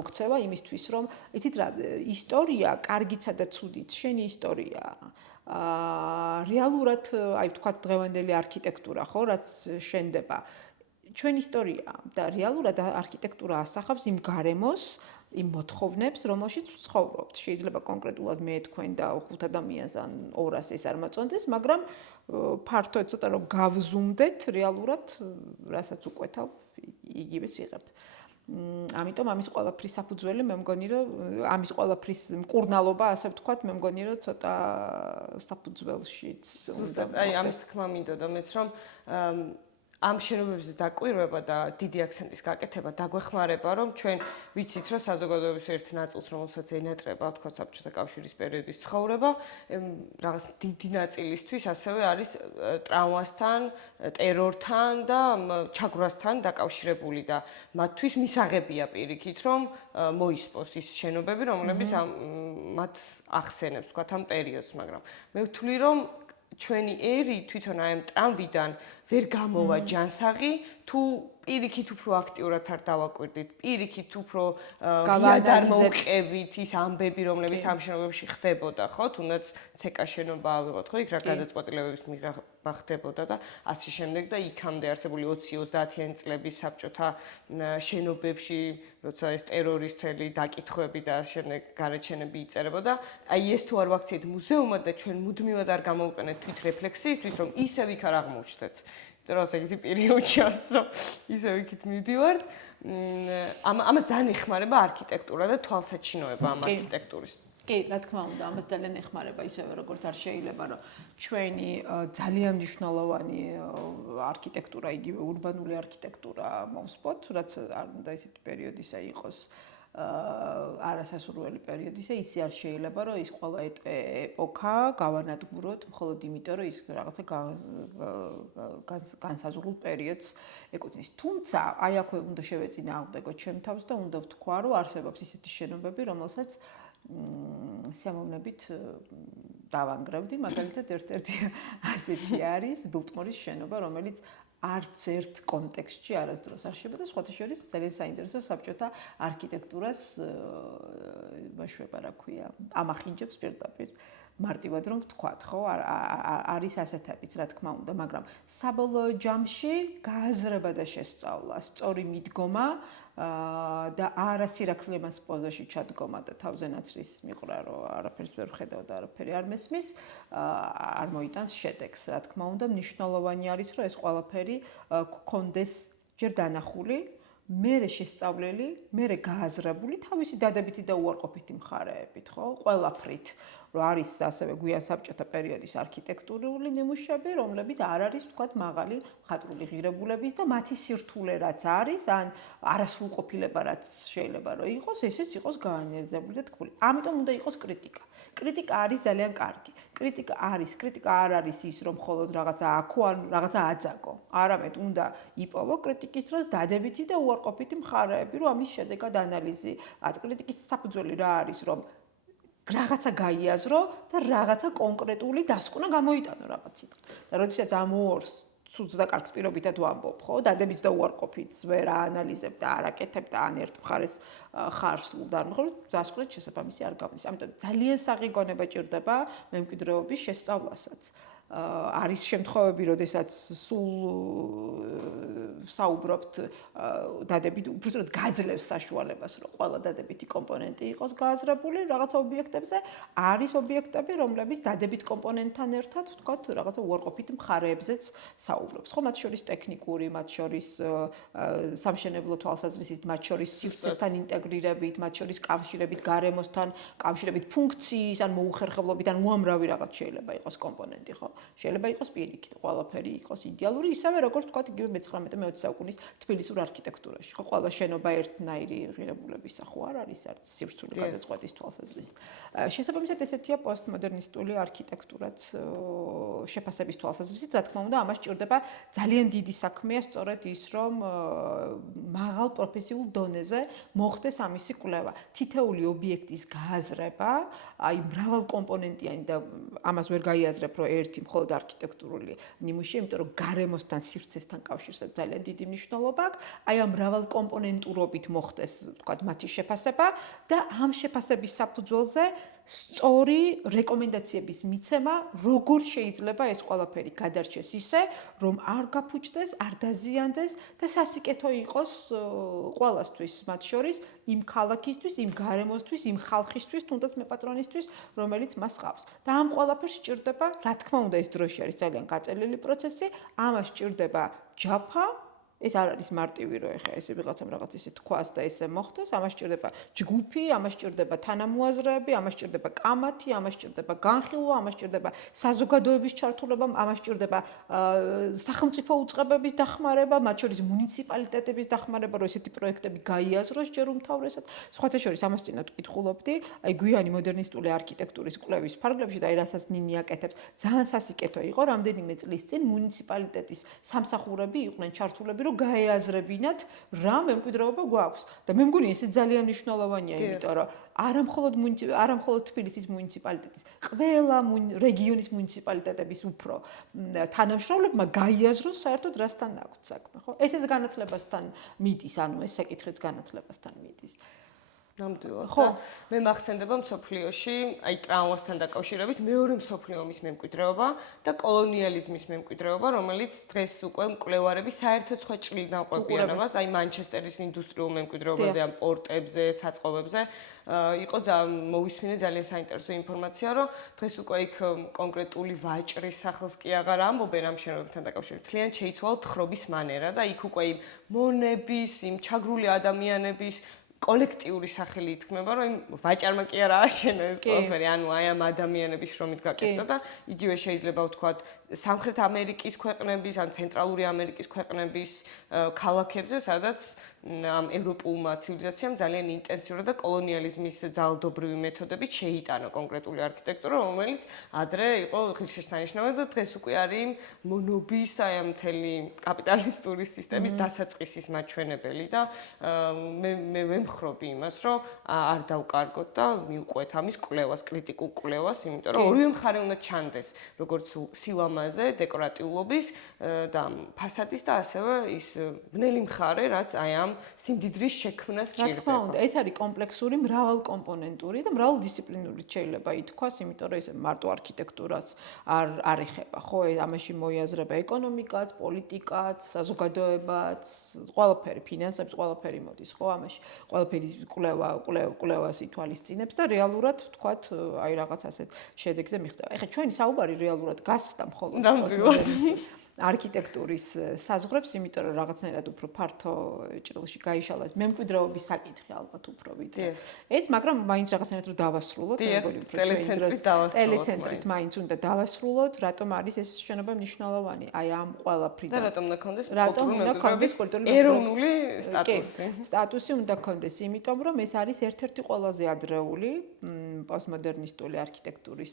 მოქცევა იმისთვის, რომ იცით რა, ისტორია, კარგიცა და ცუდით, შენი ისტორია რეალურად, აი ვთქვათ, დღევანდელი არქიტექტურა, ხო, რაც შენდება ჩვენ ისტორია და რეალურად არქიტექტურა ასახავს იმ გარემოს, იმ მოთხოვნებს, რომელშიც ვცხოვრობთ. შეიძლება კონკრეტულად მე თქვენ და 5 ადამიანს ან 200 ეს არ მოწონდეს, მაგრამ ფართო ცოტა რომ გავზუმდეთ რეალურად, რასაც უკვეთავ, იგივეს იღებ. ამიტომ ამის ყველაფრის საფუძველი მე მგონი რომ ამის ყველაფრის მკურნალობა, ასე ვთქვათ, მე მგონი რომ ცოტა საფუძველშიც უნდა. აი ამის თქმა მინდოდა მეც რომ ამ შენობებზე დაკვირვება და დიდი აქცენტის გაკეთება დაგვეხმარება, რომ ჩვენ ვიცით, რომ საზოგადოების ერთ ნაწილს, რომელსაც ენატრება, თქვა საბჭოთა კავშირის პერიოდის ცხოვრება, რაღაც დიდი ნაწილისთვის ასევე არის ტრავმასთან, ტერორთან და ჩაგვრასთან დაკავშირებული და მათთვის მისაღებია პირიქით, რომ მოისპოს ის შენობები, რომლებიც მათ ახსენებს, თქვა ამ პერიოდს, მაგრამ მე ვთვლი, რომ ჩვენი ერი თვითონ აი ამ ტრავმიდან ვერ გამოვა ჯანსაღი, თუ პირიქით უფრო აქტიურად არ დავაკვირდით, პირიქით უფრო ღიად არ მოვყევით ის ამბები, რომლებიც ამ შენობებში ხდებოდა, ხო? თუნდაც ცეკა შენობა ავიღოთ, ხო? იქ რა გადაწყვეტილებების მიღება ხდებოდა და ასე შემდეგ და იქამდე არსებული 20-30-იანი წლების საბჭოთა შენობებში, როცა ეს ტერორისტული დაკითხვები და ასე შემდეგ გარაჩენები იწერებოდა, აი ეს თუ არ ვაქციეთ მუზეუმად და ჩვენ მუდმივად არ გამოვიყენეთ თვით რეფლექსიისთვის, რომ ისევ იქ არ აღმოჩნდეთ. დროს ეგეთი პერიოდი ჩანს, რომ ისევ იქით მივდივართ. ამას ძალიან ეხმარება არქიტექტურა და თვალსაჩინოება ამ არქიტექტურის. კი, რა თქმა უნდა, ამას ძალიან ეხმარება ისევე როგორც არ შეიძლება, რომ ჩვენი ძალიან მნიშვნელოვანი არქიტექტურა, იგივე ურბანული არქიტექტურა მოვსპოთ, რაც არ უნდა ისეთი პერიოდისა იყოს. არასასურველი პერიოდისა, ისე არ შეიძლება, რომ ის ყველა ეპოქა გავანადგუროთ, მხოლოდ იმიტომ, რომ ის რაღაცა განსაზღვრულ პერიოდს ეკუთვნის. თუმცა, აი აქვე უნდა შევეწინააღმდეგოთ ჩემ თავს და უნდა ვთქვა, რომ არსებობს ისეთი შენობები, რომელსაც სიამოვნებით დავანგრევდი, მაგალითად ერთ-ერთი ასეთი არის ბილტმორის შენობა, რომელიც არც ერთ კონტექსტში არასდროს არ შეება და სხვათა შორის ძალიან საინტერესო საბჭოთა არქიტექტურას ბაშვება, რა ქვია, ამახინჯებს პირდაპირ მარტივად რომ ვთქვათ, ხო? არის ასეთებიც, რა თქმა უნდა, მაგრამ საბოლოო ჯამში გააზრება და შესწავლა, სწორი მიდგომა და არასირაქლემას პოზაში ჩადგომა და თავზე ნაცრის მიყრა, რომ არაფერს ვერ ვხედავ და არაფერი არ მესმის, არ მოიტანს შედეგს. რა თქმა უნდა, მნიშვნელოვანი არის, რომ ეს ყველაფერი გქონდეს ჯერ დანახული, მერე შესწავლილი, მერე გააზრებული, თავისი დადებითი და უარყოფითი მხარეებით, ხო? ყველაფრით. რომ არის ასევე გვიან საბჭოთა პერიოდის არქიტექტურული ნიმუშები, რომლებიც არ არის, ვთქვათ, მაღალი მხატვრული ღირებულების და მათი სირთულე რაც არის, ან არასრულყოფილება რაც შეიძლება რომ იყოს, ესეც იყოს გაანალიზებული და თქმული. ამიტომ უნდა იყოს კრიტიკა. კრიტიკა არის ძალიან კარგი. კრიტიკა არ არის ის, რომ მხოლოდ რაღაცა აქო ან რაღაცა აძაგო. არამედ უნდა იპოვო კრიტიკის დროს დადებითი და უარყოფითი მხარეები, რომ ამის შედეგად ანალიზი, კრიტიკის საფუძველი რა არის, რომ რაღაცა გაიაზრო და რაღაცა კონკრეტული დასკვნა გამოიტანო რაღაციდან. და როდესაც ამ ორს ცუდს და კარგს პირობითად ვამბობ, ხო? დადებით და უარყოფითს ვერ აანალიზებ და არ აკეთებ და ან ერთ მხარეს ხარს უვდარმოხებ, დასკვნით შესაბამისი არ გავნის. ამიტომ ძალიან საღი გონება ჭირდება მემკვიდრეობის შესწავლასაც. არის შემთხვევები, როდესაც სულ საუბრობთ დადებით, უბრალოდ გაძლევს საშუალებას, რომ ყველა დადებითი კომპონენტი იყოს გააზრებული რაღაცა ობიექტებზე. არის ობიექტები, რომლებიც დადებით კომპონენტთან ერთად, ვთქვათ, რაღაცა უარყოფით მხარეებზეც საუბრობს. ხო, მათ შორის ტექნიკური, მათ შორის სამშენებლო თვალსაზრისით, მათ შორის სივრცესთან ინტეგრირებით, მათ შორის კავშირებით გარემოსთან, კავშირებით ფუნქციის, ან მოუხერხებლობით, ან უამრავი რაღაც შეიძლება იყოს კომპონენტი, ხო? შეიძლება იყოს პირიქით, ყველაფერი იყოს იდეალური, ისევე როგორც ვთქვათ, იგივე მე-19-მე-20 საუკუნის თბილისურ არქიტექტურაში. ხო, ყველა შენობა ერთნაირი ღირებულებისა ხო არ არის, არც სივრცული გადაწყვეტის თვალსაზრისით. შესაბამისად, ესეთია პოსტმოდერნისტული არქიტექტურაც შეფასების თვალსაზრისით, რა თქმა უნდა, ამას ჭირდება ძალიან დიდი საქმეა, სწორედ ის, რომ მაღალ პროფესიულ დონეზე მოხდეს ამისი კვლევა. თითეული ობიექტის გააზრება, აი მრავალკომპონენტიანი და ამას ვერ გაიაზრებ, რომ ერთი მხოლოდ არქიტექტურული ნიმუშია, იმიტომ რომ გარემოსთან, სივრცესთან კავშირსაც ძალიან დიდი მნიშვნელობა აქვს. აი ამ მრავალკომპონენტურობით მოხდეს, ვთქვათ, მათი შეფასება და ამ შეფასების საფუძველზე სწორი რეკომენდაციების მიცემა, როგორ შეიძლება ეს ყველაფერი გადარჩეს ისე, რომ არ გაფუჭდეს, არ დაზიანდეს და სასიკეთო იყოს ყველასთვის, მათ შორის იმ ქალაქისთვის, იმ გარემოსთვის, იმ ხალხისთვის, თუნდაც მეპატრონისთვის, რომელიც მას ჰყავს. და ამ ყველაფერს სჭირდება, რა თქმა უნდა, ეს დროში არის ძალიან გაწელილი პროცესი, ამას სჭირდება ჯაფა, ეს არ არის მარტივი, რომ ეხა ესე ვიღაცამ რაღაც ისე თქვას და ესე მოხდეს, ამას სჭირდება ჯგუფი, ამას სჭირდება თანამოაზრეები, ამას სჭირდება კამათი, ამას სჭირდება განხილვა, ამას სჭირდება საზოგადოების ჩართულობა, ამას სჭირდება სახელმწიფო უწყებების დახმარება, მათ შორის მუნიციპალიტეტების დახმარება, რომ ესეთი პროექტები გაიაზროს ჯერ უმთავრესად. სხვათა შორის ამას წინათ ვკითხულობდი, აი გვიანი მოდერნისტული არქიტექტურის კვლევის ფარგლებში და აი რასაც ნინი აკეთებს, ძალიან სასიკეთო იყო, რამდენიმე წლის წინ მუნიციპალიტეტის სამსახურები იყვნენ ჩართულები, რომ გაეაზრებინათ რა მემკვიდრეობა გვაქვს. და მე მგონი ეს ძალიან მნიშვნელოვანია, იმიტომ რომ არამხოლოდ თბილისის მუნიციპალიტეტის, ყველა რეგიონის მუნიციპალიტეტების უფრო თანამშრომლებმა გაიაზროს საერთოდ რასთან აქვთ საქმე, ხო? ესეც განათლებასთან მიდის, ანუ ეს საკითხიც განათლებასთან მიდის. ნამდვილად. ხო, მე მახსენდება მსოფლიოში, აი ტრავმასთან დაკავშირებით მეორე მსოფლიო ომის მემკვიდრეობა და კოლონიალიზმის მემკვიდრეობა, რომელიც დღეს უკვე მკვლევარები საერთოდ სხვა ჭრილიდან ყვებიან ამას, აი მანჩესტერის ინდუსტრიულ მემკვიდრეობაზე, ამ პორტებზე, საწყობებზე. იყო მოვისმინე ძალიან საინტერესო ინფორმაცია, რომ დღეს უკვე იქ კონკრეტული ვაჭრის სახელს კი აღარ ამბობენ ამ შენობებთან დაკავშირებით. თლიანად შეიცვალა თხრობის მანერა და იქ უკვე იმ მონების, იმ ჩაგრული ადამიანების კოლექტიური სახელი ითქმება, რომ ვაჭარმა კი არა აშენა ეს ყველაფერი, ანუ აი ამ ადამიანების შრომით გაკეთდა და იგივე შეიძლება ვთქვათ სამხრეთ ამერიკის ქვეყნების, ან ცენტრალური ამერიკის ქვეყნების ქალაქებზე, სადაც ამ ევროპულმა ცივილიზაციამ ძალიან ინტენსიურად და კოლონიალიზმის ძალადობრივი მეთოდებით შეიტანა კონკრეტული არქიტექტურა, რომელიც ადრე იყო ღირსშესანიშნავი და დღეს უკვე არის მონობის და აი ამ მთელი კაპიტალისტური სისტემის დასაწყისის მაჩვენებელი და მე ვემხრობი იმას, რომ არ დავკარგოთ და მივყვეთ ამის კვლევას, კრიტიკულ კვლევას, იმიტომ რომ ორივე მხარე უნდა ჩანდეს, როგორც სილამაზე, დეკორატიულობის და ფასადის და ასევე ის ბნელი მხარე, რაც აი ამ სიმდიდრის შექმნას რა თქმა ჭირდება. უნდა, ეს არის კომპლექსური, მრავალკომპონენტური და მრავალდისციპლინური შეიძლება ითქვას, იმიტომ რომ ეს მარტო არქიტექტურას არ ეხება, ხო? ამაში მოიაზრება ეკონომიკაც, პოლიტიკაც, საზოგადოებაც, ყველაფერი, ფინანსებს, ყველაფერი მოდის, ხო? ამაში ყველაფერი კვლევას ითვალისწინებს და რეალურად ვთქვათ, აი რაღაც ასეთ შედეგზე მიღწევა. ეხლა ჩვენი საუბარი რეალურად გასცდა მხოლოდ არქიტექტურის საზღვრებს, იმიტომ რომ რაღაცნაირად უფრო ფართო ჭრილში გაიშალა მემკვიდრეობის საკითხი ალბათ უფრო ვიდრე ეს, მაგრამ მაინც რაღაცნაირად რომ დავასრულოთ, მეგონი უფრო ტელეცენტრით მაინც უნდა დავასრულოთ, რატომ არის ეს შენობა მნიშვნელოვანი, აი ამ ყველაფრიდან. და რატომ უნდა ქონდეს კულტურული ეროვნული სტატუსი. სტატუსი უნდა ქონდეს, იმიტომ რომ ეს არის ერთ-ერთი ყველაზე ადრეული პოსტმოდერნისტული არქიტექტურის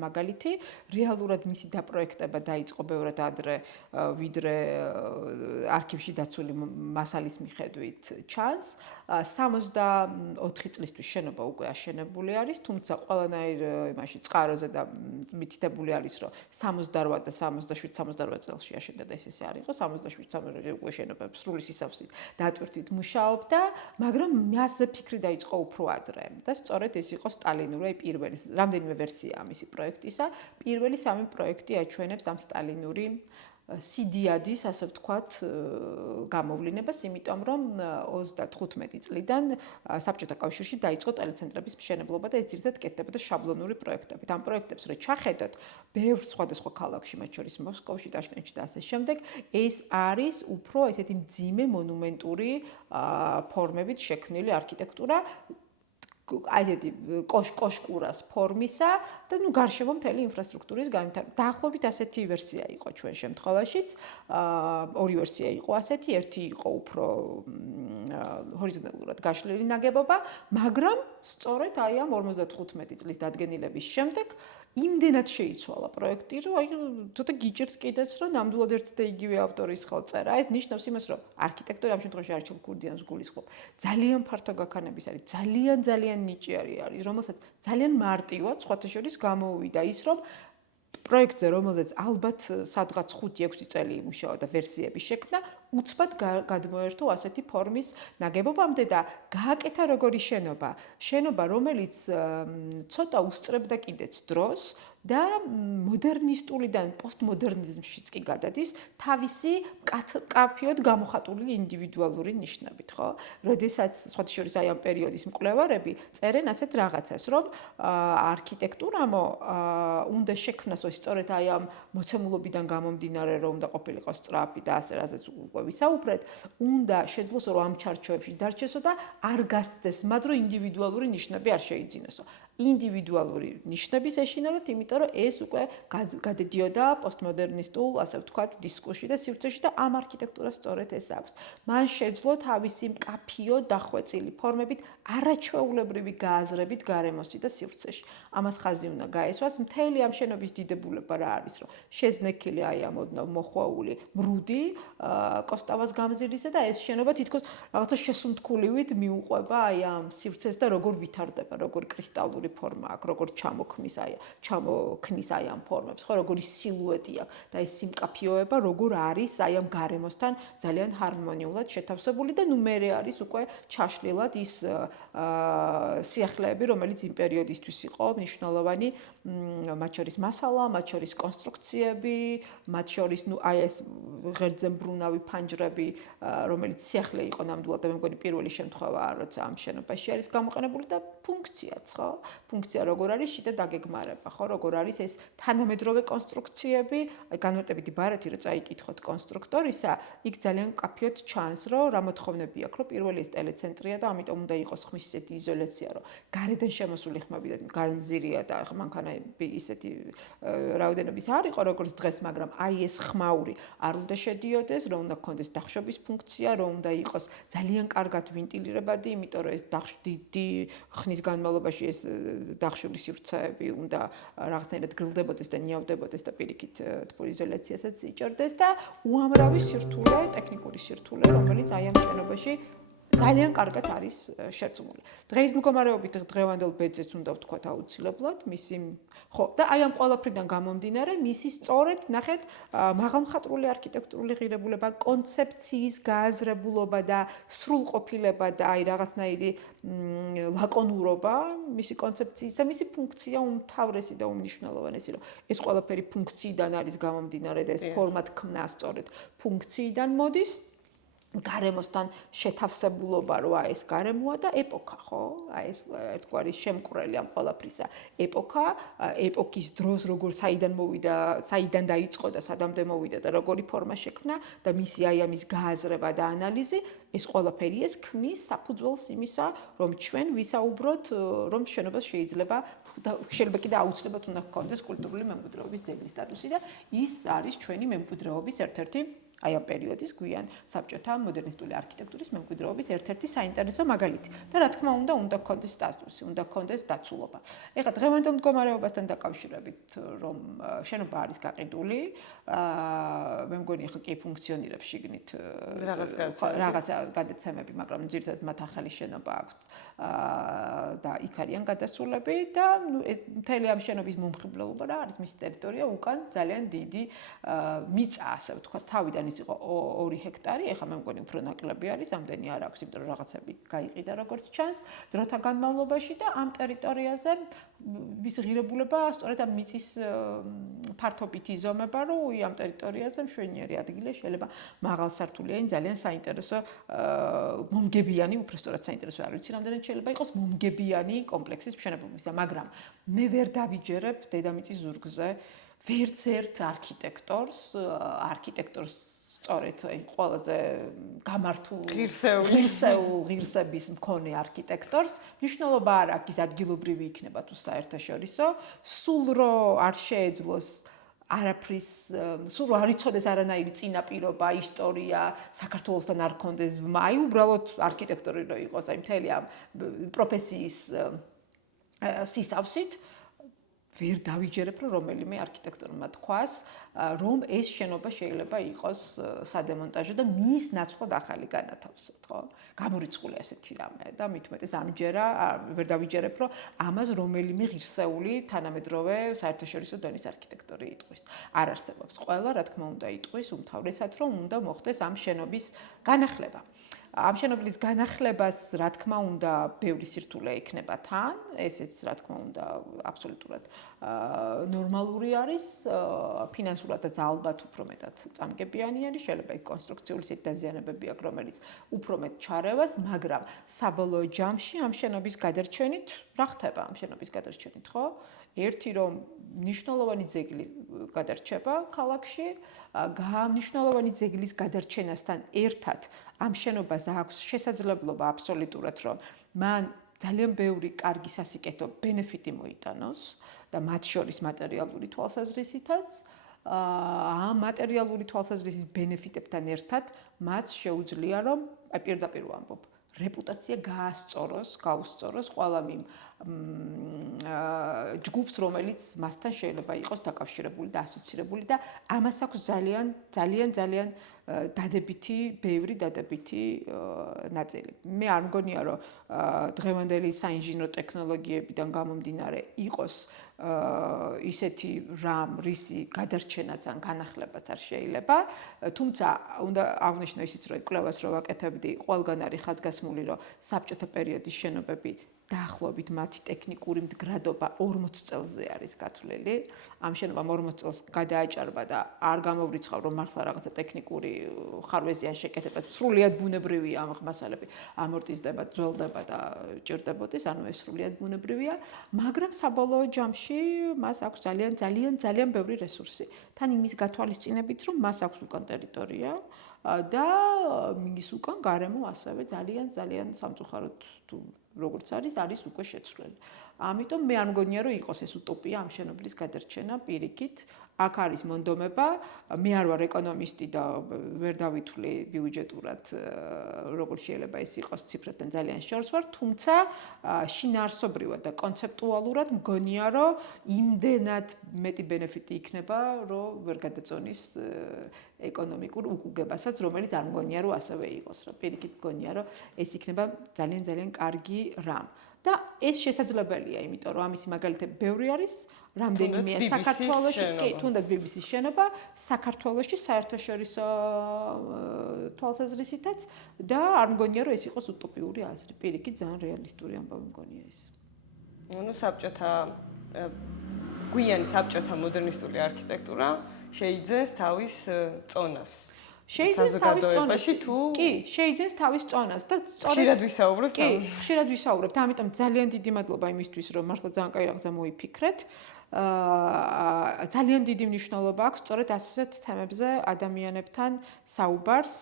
მაგალითი, რეალურად მისი დაპროექტება დაიწყო ბევრად ადრე ვიდრე არქივში დაცული მასალის მიხედვით ჩანს. 64 წლისთვის შენობა უკვე აშენებული არის, თუმცა ყველანაირ იმაში წყაროზე და მითითებული არის, რომ 68 და 67 წელში აშენდა და ესე არ იყო, 67 უკვე შენობა სრული სისავსით დატვირთვით მუშაობდა, მაგრამ მასზე ფიქრი დაიწყო უფრო ადრე და სწორედ ეს იყო სტალინური, აი პირველი, რამდენიმე ვერსია მისი პროექტისა, პირველი სამი პროექტი აჩვენებს ამ სტალინური სიდიადის, ასე ვთქვათ, გამოვლინებას, იმიტომ რომ 35 წლიდან საბჭოთა კავშირში დაიწყო ტელეცენტრების მშენებლობა და ეს ძირითადად კეთდებოდა შაბლონური პროექტებით. ამ პროექტებს რო ჩახედოთ, ბევრ სხვადასხვა ქალაქში, მათ შორის მოსკოვში, ტაშკენტში და ასე შემდეგ, ეს არის უფრო ესეთი მძიმე მონუმენტური ფორმებით შექმნილი არქიტექტურა. აი ესეთი კოშკურას ფორმისა და ნუ გარშემო მთელი ინფრასტრუქტურის განვითარება. დაახლოებით ასეთი ვერსია იყო ჩვენ შემთხვევაშიც. ორი ვერსია იყო ასეთი, ერთი იყო უფრო ჰორიზონტალურად გაშლილი ნაგებობა, მაგრამ სწორედ აი ამ 55 წლის დადგენილების შემდეგ იმდენად შეიცვალა პროექტი, რომ აი ცოტა გიჭირს კიდეც, რომ ნამდვილად ერთ და იგივე ავტორის ხელწერა. ეს ნიშნავს იმას, რომ არქიტექტორა ამ შემთხვევაში არჩილ კურდიანს გულისხმობ. ძალიან ფართო გაქანების არის, ძალიან ნიჭიერი არის, რომელსაც ძალიან მარტივად სხვათა შორის გამოუვიდა ის, რომ პროექტზე, რომელზეც ალბათ სადღაც 5-6 წელი იმუშავა და ვერსიები შექმნა, უცბად გადმოერთო ასეთი ფორმის ნაგებობამდე და გააკეთა როგორი შენობა. შენობა, რომელიც ცოტა უსწრებდა კიდეც დროს და მოდერნისტულიდან პოსტმოდერნიზმშიც კი გადადის თავისი კაფიოდ გამოხატული ინდივიდუალური ნიშნებით, ხო? როდესაც სხვათა შორის აი ამ პერიოდის მკვლევარები წერენ ასეთ რაღაცას, რომ არქიტექტურამო უნდა შექმნას სწორედ აი ამ მოცემულობიდან გამომდინარე, რომ უნდა ყოფილიყო სწრაფი და ასე რაზეც უკვე ვისაუბრეთ, უნდა შეძლოს რომ ამ ჩარჩოებში დარჩესო და არ გასცდეს, მაგრამ ინდივიდუალური ნიშნები არ შეიძინოსო. ინდივიდუალური ნიშნების ეშინოდათ, იმიტომ რომ ეს უკვე გადადიოდა პოსტმოდერნისტულ, ასე ვთქვათ, დისკურსში და სივრცეში და ამ არქიტექტურას სწორედ ეს აქვს. მან შეძლო თავისი მკაფიო დახვეწილი ფორმებით არაჩვეულებრივი გააზრებით გარემოსი და სივრცეში. ამას ხაზი უნდა გაესვას. მთელი ამ შენობის დიდებულება რა არის, რომ შეზნექილი აი ამ ოდნავ მოხვეული მრუდი კოსტავას გამზირისა და ეს შენობა თითქოს რაღაცა შესუნთქულივით მიუყვება აი ამ სივრცეს და როგორ ვითარდება, როგორ კრისტალური ფორმა აქვს, როგორ ჩამოქნის აი ამ ფორმებს, ხო, როგორი სილუეტი აქვს და ეს სიმკაფიოება როგორ არის აი ამ გარემოსთან ძალიან ჰარმონიულად შეთავსებული და ნუ მერე არის უკვე ჩაშლილად ის სიახლეები, რომელიც იმ პერიოდისთვის იყო მნიშვნელოვანი, მათ შორის მასალა, მათ შორის კონსტრუქციები, მათ შორის ნუ აი ეს ღერძზე მბრუნავი ფანჯრები, რომელიც სიახლე იყო ნამდვილად და მე მგონი პირველი შემთხვევაა, როცა ამ შენობაში არის გამოყენებული და ფუნქციაც, ხო? ფუნქცია როგორ არის შიდა დაგეგმარება, ხო? როგორ არის ეს თანამედროვე კონსტრუქციები, აი განმარტებითი ბარათი რო წაიკითხოთ კონსტრუქტორისა, იქ ძალიან მკაფიოდ ჩანს, რომ რა მოთხოვნები აქვს, რომ პირველი ეს ტელეცენტრია და ამიტომ უნდა იყოს ხმის ისეთი იზოლაცია, რომ გარედან შემოსული ხმები და გამზირია და მანქანები ისეთი რაოდენობის არ იყო, როგორც დღეს, მაგრამ აი ეს ხმაური არ უნდა შედიოდეს, რომ უნდა ქონდეს დახშობის ფუნქცია, რომ უნდა იყოს ძალიან კარგად ვენტილირებადი, იმიტომ რომ ეს დიდი ხნის განმავლობაში ეს დახშული სივრცეები უნდა რაღაცნაირად გრილდებოდეს და ნიავდებოდეს და პირიქით თბურ იზოლაციასაც იჭერდეს და უამრავი სირთულე, ტექნიკური სირთულე, რომელიც აი ამ შენობაში ძალიან კარგად არის შერწყმული. დღეის მდგომარეობით დღევანდელ ბეძებს უნდა ვთქვათ აუცილებლად, მისი ხო და აი ამ ყველაფრიდან გამომდინარე, მისი სწორედ ნახეთ მაღალმხატვრული არქიტექტურული ღირებულება, კონცეფციის გააზრებულობა და სრულყოფილება და აი რაღაცნაირი ლაკონურობა მისი კონცეფციისა, მისი ფუნქცია უმთავრესი და უმნიშვნელოვანესი, რომ ეს ყველაფერი ფუნქციიდან არის გამომდინარე და ეს ფორმად ქმნა სწორედ ფუნქციიდან მოდის. გარემოსთან შეთავსებულობა როა ეს გარემოა და ეპოქა, ხო? აი ეს ერთგვარი შემკვრელი ამ ყველაფრისა ეპოქა, ეპოქის დროს როგორ საიდან დაიწყო და სადამდე მოვიდა და როგორი ფორმა შექმნა და მისი აი ამის გააზრება და ანალიზი, ეს ყველაფერი ეს ქმნის საფუძველს იმისა, რომ ჩვენ ვისაუბროთ, რომ შენობას შეიძლება კი და აუცილებლად უნდა ჰქონდეს კულტურული მემკვიდრეობის ძეგლის სტატუსი და ის არის ჩვენი მემკვიდრეობის ერთ-ერთი აი ამ პერიოდის გვიან საბჭოთა მოდერნისტული არქიტექტურის მემკვიდრეობის ერთ-ერთი საინტერესო მაგალითი. და რა თქმა უნდა გქონდეს სტატუსი, უნდა გქონდეს დაცულობა. ეხლა დღევანდელ მდგომარეობასთან დაკავშირებით, რომ შენობა არის გაყიდული, მე მგონი ეხლა კი ფუნქციონირებს შიგნით რაღაცა გადაცემები, მაგრამ ძირითადად მათ ახალი შენობა აქვს და იქ არიან გადასულები და მთელი ამ შენობის მომხიბლელობა რა არის მისი ტერიტორია უკან ძალიან დიდი მიწა, ასე ვთქვათ, თავიდან ის იყო 2 ჰექტარი, ეხლა მე მგონი უფრო ნაკლები არის, ამდენი არ აქვს, იმიტომ რომ რაღაცები გაიყიდა როგორც ჩანს დროთა განმავლობაში და ამ ტერიტორიაზე მის ღირებულება სწორედ ამ მიწის ფართობით იზომება, რომ ამ ტერიტორიაზე მშვენიერი ადგილი შეიძლება მაღალსართულიანი ძალიან საინტერესო მომგებიანი, უფრო სწორად საინტერესო არ ვიცი, რამდენად შეიძლება იყოს მომგებიანი კომპლექსის მშენებლობისა, მაგრამ მე ვერ დავიჯერებ დედამიწის ზურგზე ვერც ერთ არქიტექტორს სწორედ ყველაზე გამართულ ღირსების მქონე არქიტექტორს მნიშვნელობა არ აქვს ის ადგილობრივი იქნება თუ საერთაშორისო სულ რო არ შეეძლოს არაფრის სულ არ იცოდეს არანაირი წინაპირობა, ისტორია, საქართველოსთან არ ქონდეს ბმა, აი უბრალოდ არქიტექტორი რო იყოს, აი მთელი ამ პროფესიის სისავსით ვერ დავიჯერებ, რომ რომელიმე არქიტექტორმა თქვას, რომ ეს შენობა შეიძლება იყოს სადემონტაჟო და მის ნაცვლად ახალი განათავსოთ, ხო? გამორიცხული ასეთი რამე და მით უმეტეს ამჯერა ვერ დავიჯერებ, რომ ამას რომელიმე ღირსეული თანამედროვე საერთაშორისო დონის არქიტექტორი იტყვის. არ არსებობს. ყველა, რა თქმა უნდა, იტყვის უმთავრესად, რომ უნდა მოხდეს ამ შენობის განახლება. ამ შენობის განახლებას, რა თქმა უნდა, ბევრი სირთულე ექნება თან, ესეც რა თქმა უნდა, აბსოლუტურად ნორმალური არის, ფინანსურადაც ალბათ უფრო მეტად წამგებიანი არის, შეიძლება იქ კონსტრუქციული დაზიანებები აქვს, რომელიც უფრო მეტ ჩარევას, მაგრამ საბოლოო ჯამში ამ შენობის გადარჩენით, რა ხდება ამ შენობის გადარჩენით, ხო? ერთი რომ მნიშვნელოვანი ძეგლი გადარჩება ქალაქში, მნიშვნელოვანი ძეგლის გადარჩენასთან ერთად ამ შენობას აქვს შესაძლებლობა აბსოლუტურად, რომ მან ძალიან ბევრი კარგი სასიკეთო ბენეფიტი მოიტანოს და მათ შორის მატერიალური თვალსაზრისითაც ამ მატერიალური თვალსაზრისის ბენეფიტებთან ერთად მას შეუძლია რომ პირდაპირ ვამბობ რეპუტაცია გაუსწოროს ყველა იმ ჯგუფს, რომელიც მასთან შეიძლება იყოს დაკავშირებული და ასოცირებული და ამას აქვს ძალიან ბევრი დადებითი ნაწილი. მე არ მგონია, რომ დღევანდელი საინჟინრო ტექნოლოგიებიდან გამომდინარე იყოს ისეთი რამ, რისი გადარჩენაც ან განახლებაც არ შეიძლება. თუმცა უნდა აღნიშნო ისიც, რომ კვლევას რო ვაკეთებდი, ყველგან არის ხაზგასმული, რომ საბჭოთა პერიოდის შენობები დაახლოებით მათი ტექნიკური მდგრადობა 40 წელზე არის გათვლილი. ამ შენობამ 40 წელს გადააჭარბა და არ გამოვრიცხავ, რომ მართლა რაღაცა ტექნიკური ხარვეზი ან შეკეთება სრულიად ბუნებრივია ამ მასალები ამორტიზდება, ძველდება და ჭირდებოდეს, ანუ ეს სრულიად ბუნებრივია, მაგრამ საბოლოო ჯამში მას აქვს ძალიან ბევრი რესურსი. თან იმის გათვალისწინებით, რომ მას აქვს უკან ტერიტორია და მის უკან გარემო ასევე ძალიან სამწუხაროდ თუ როგორც არის უკვე შეცვლილი. ამიტომ მე არ მგონია რომ იყოს ეს утоპია ამ შენობლის გადარჩენა პირიქით. აქ არის მონდომება, მე არ ვარ ეკონომისტი და ვერ დავითვლი ბიუჯეტურად როგორ შეიძლება ეს იყოს ციფრებთან ძალიან შორს ვარ, თუმცა შინაარსობრივად და კონცეპტუალურად მგონია რომ იმდენად მეტი ბენეფიტი იქნება, რომ ვერ გადაწონის ეკონომიკურ უკუგებასაც, რომელიც არ მგონია რომ ასევე იყოს, რა პირიქით მგონია რომ ეს იქნება ძალიან კარგი რამ. და ეს შესაძლებელია, იმიტომ რომ ამისი მაგალითები ბევრი არის, რამდენიმე საქართველოში, თუნდაც BBC-ის შენობა, საქართველოში საერთაშორისო თვალსაზრისითაც და არ მგონია რომ ეს იყოს утоპიური აზრი. პირიქით ძალიან რეალისტური ამბავი მგონია ეს. ну გვიანი საბჭოთა მოდერნისტული არქიტექტურა შეიძენს თავის წონას. შეიძენს თავის წონას. კი, შეიძენს თავის წონას და ხშირად ვისაუბრებთ ამაზე. კი, ხშირად ვისაუბრებთ, ამიტომ ძალიან დიდი მადლობა იმისთვის, რომ მართლა ძალიან კაი რაღაცა მოიფიქრეთ. ძალიან დიდი მნიშვნელობა აქვს სწორედ ასეთ თემებზე ადამიანებთან საუბარს.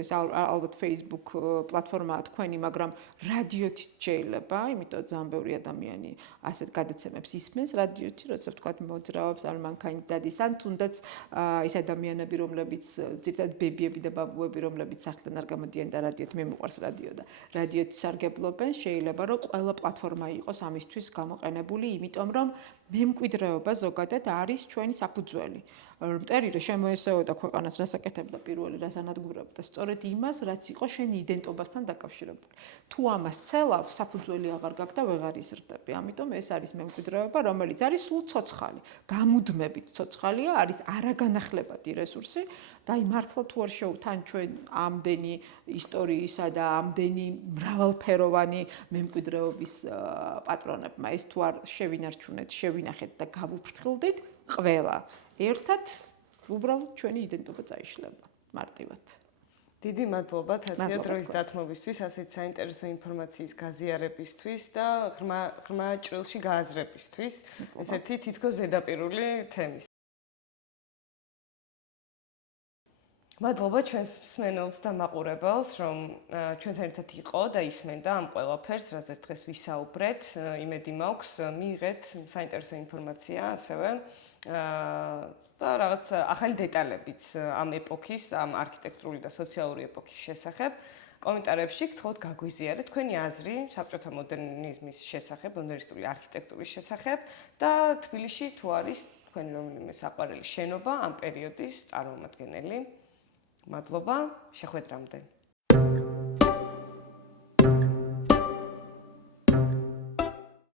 ეს ალბათ Facebook პლატფორმაა თქვენი, მაგრამ რადიოთი შეიძლება, იმიტომ ძალიან ბევრი ადამიანი ასეთ გადაცემებს ისმენს რადიოთი, როცა ვთქვათ მოძრაობს ან მანქანით ან თუნდაც ის ადამიანები, რომლებიც ზოგადად ბებიები და ბაბუები, რომლებიც სახლიდან არ გამოდიან და რადიოთი მე მიყვარს რადიო და რადიოთი სარგებლობენ, შეიძლება რომ ყველა პლატფორმა იყოს ამისთვის გამოყენებული, იმიტომ რომ მემკვიდრეობა ზოგადად არის ჩვენი საფუძველი. მტერი რომ შემოესწრებოდა ქვეყანას რას აკეთებდა პირველი, რას ანადგურებდა, სწორედ იმას, რაც იყო შენი იდენტობასთან დაკავშირებული. თუ ამას ცელავ, საფუძველი აღარ გაქვს და ვეღარ იზრდები. ამიტომ ეს არის მემკვიდრეობა, რომელიც არის სულ ცოცხალი. გამუდმებით ცოცხალია, არის არაგანახლებადი რესურსი და აი მართლა თუ არ შევთან ჩვენ ამდენი ისტორიისა და ამდენი მრავალფეროვანი მემკვიდრეობის პატრონებმა ეს თუ არ შევინარჩუნეთ, შევინახეთ და გავუფრთხილდით ყველა ერთად უბრალოდ ჩვენი იდენტობა წაიშლება მარტივად. დიდი მადლობა თათია დროის დათმობისთვის, ასეთ საინტერესო ინფორმაციის გაზიარებისთვის და ღრმა ჭრილში გააზრებისთვის, ესეთი თითქოს ზედაპირული თემის. მადლობა ჩვენს მსმენელს და მაყურებელს, რომ ჩვენთან ერთად იყო და ისმენდა ამ ყველაფერს, რაზეც დღეს ვისაუბრეთ. იმედი მაქვს, მიიღეთ საინტერესო ინფორმაცია ასევე და რაღაც ახალი დეტალებიც ამ ეპოქის, ამ არქიტექტურული და სოციალური ეპოქის შესახებ. კომენტარებში გთხოვთ გაგვიზიარეთ თქვენი აზრი საბჭოთა მოდერნიზმის შესახებ, მოდერნისტული არქიტექტურის შესახებ და თბილისში თუ არის თქვენი რომელიმე საყვარელი შენობა ამ პერიოდის წარმომადგენელი. მადლობა, შეხვედრამდე.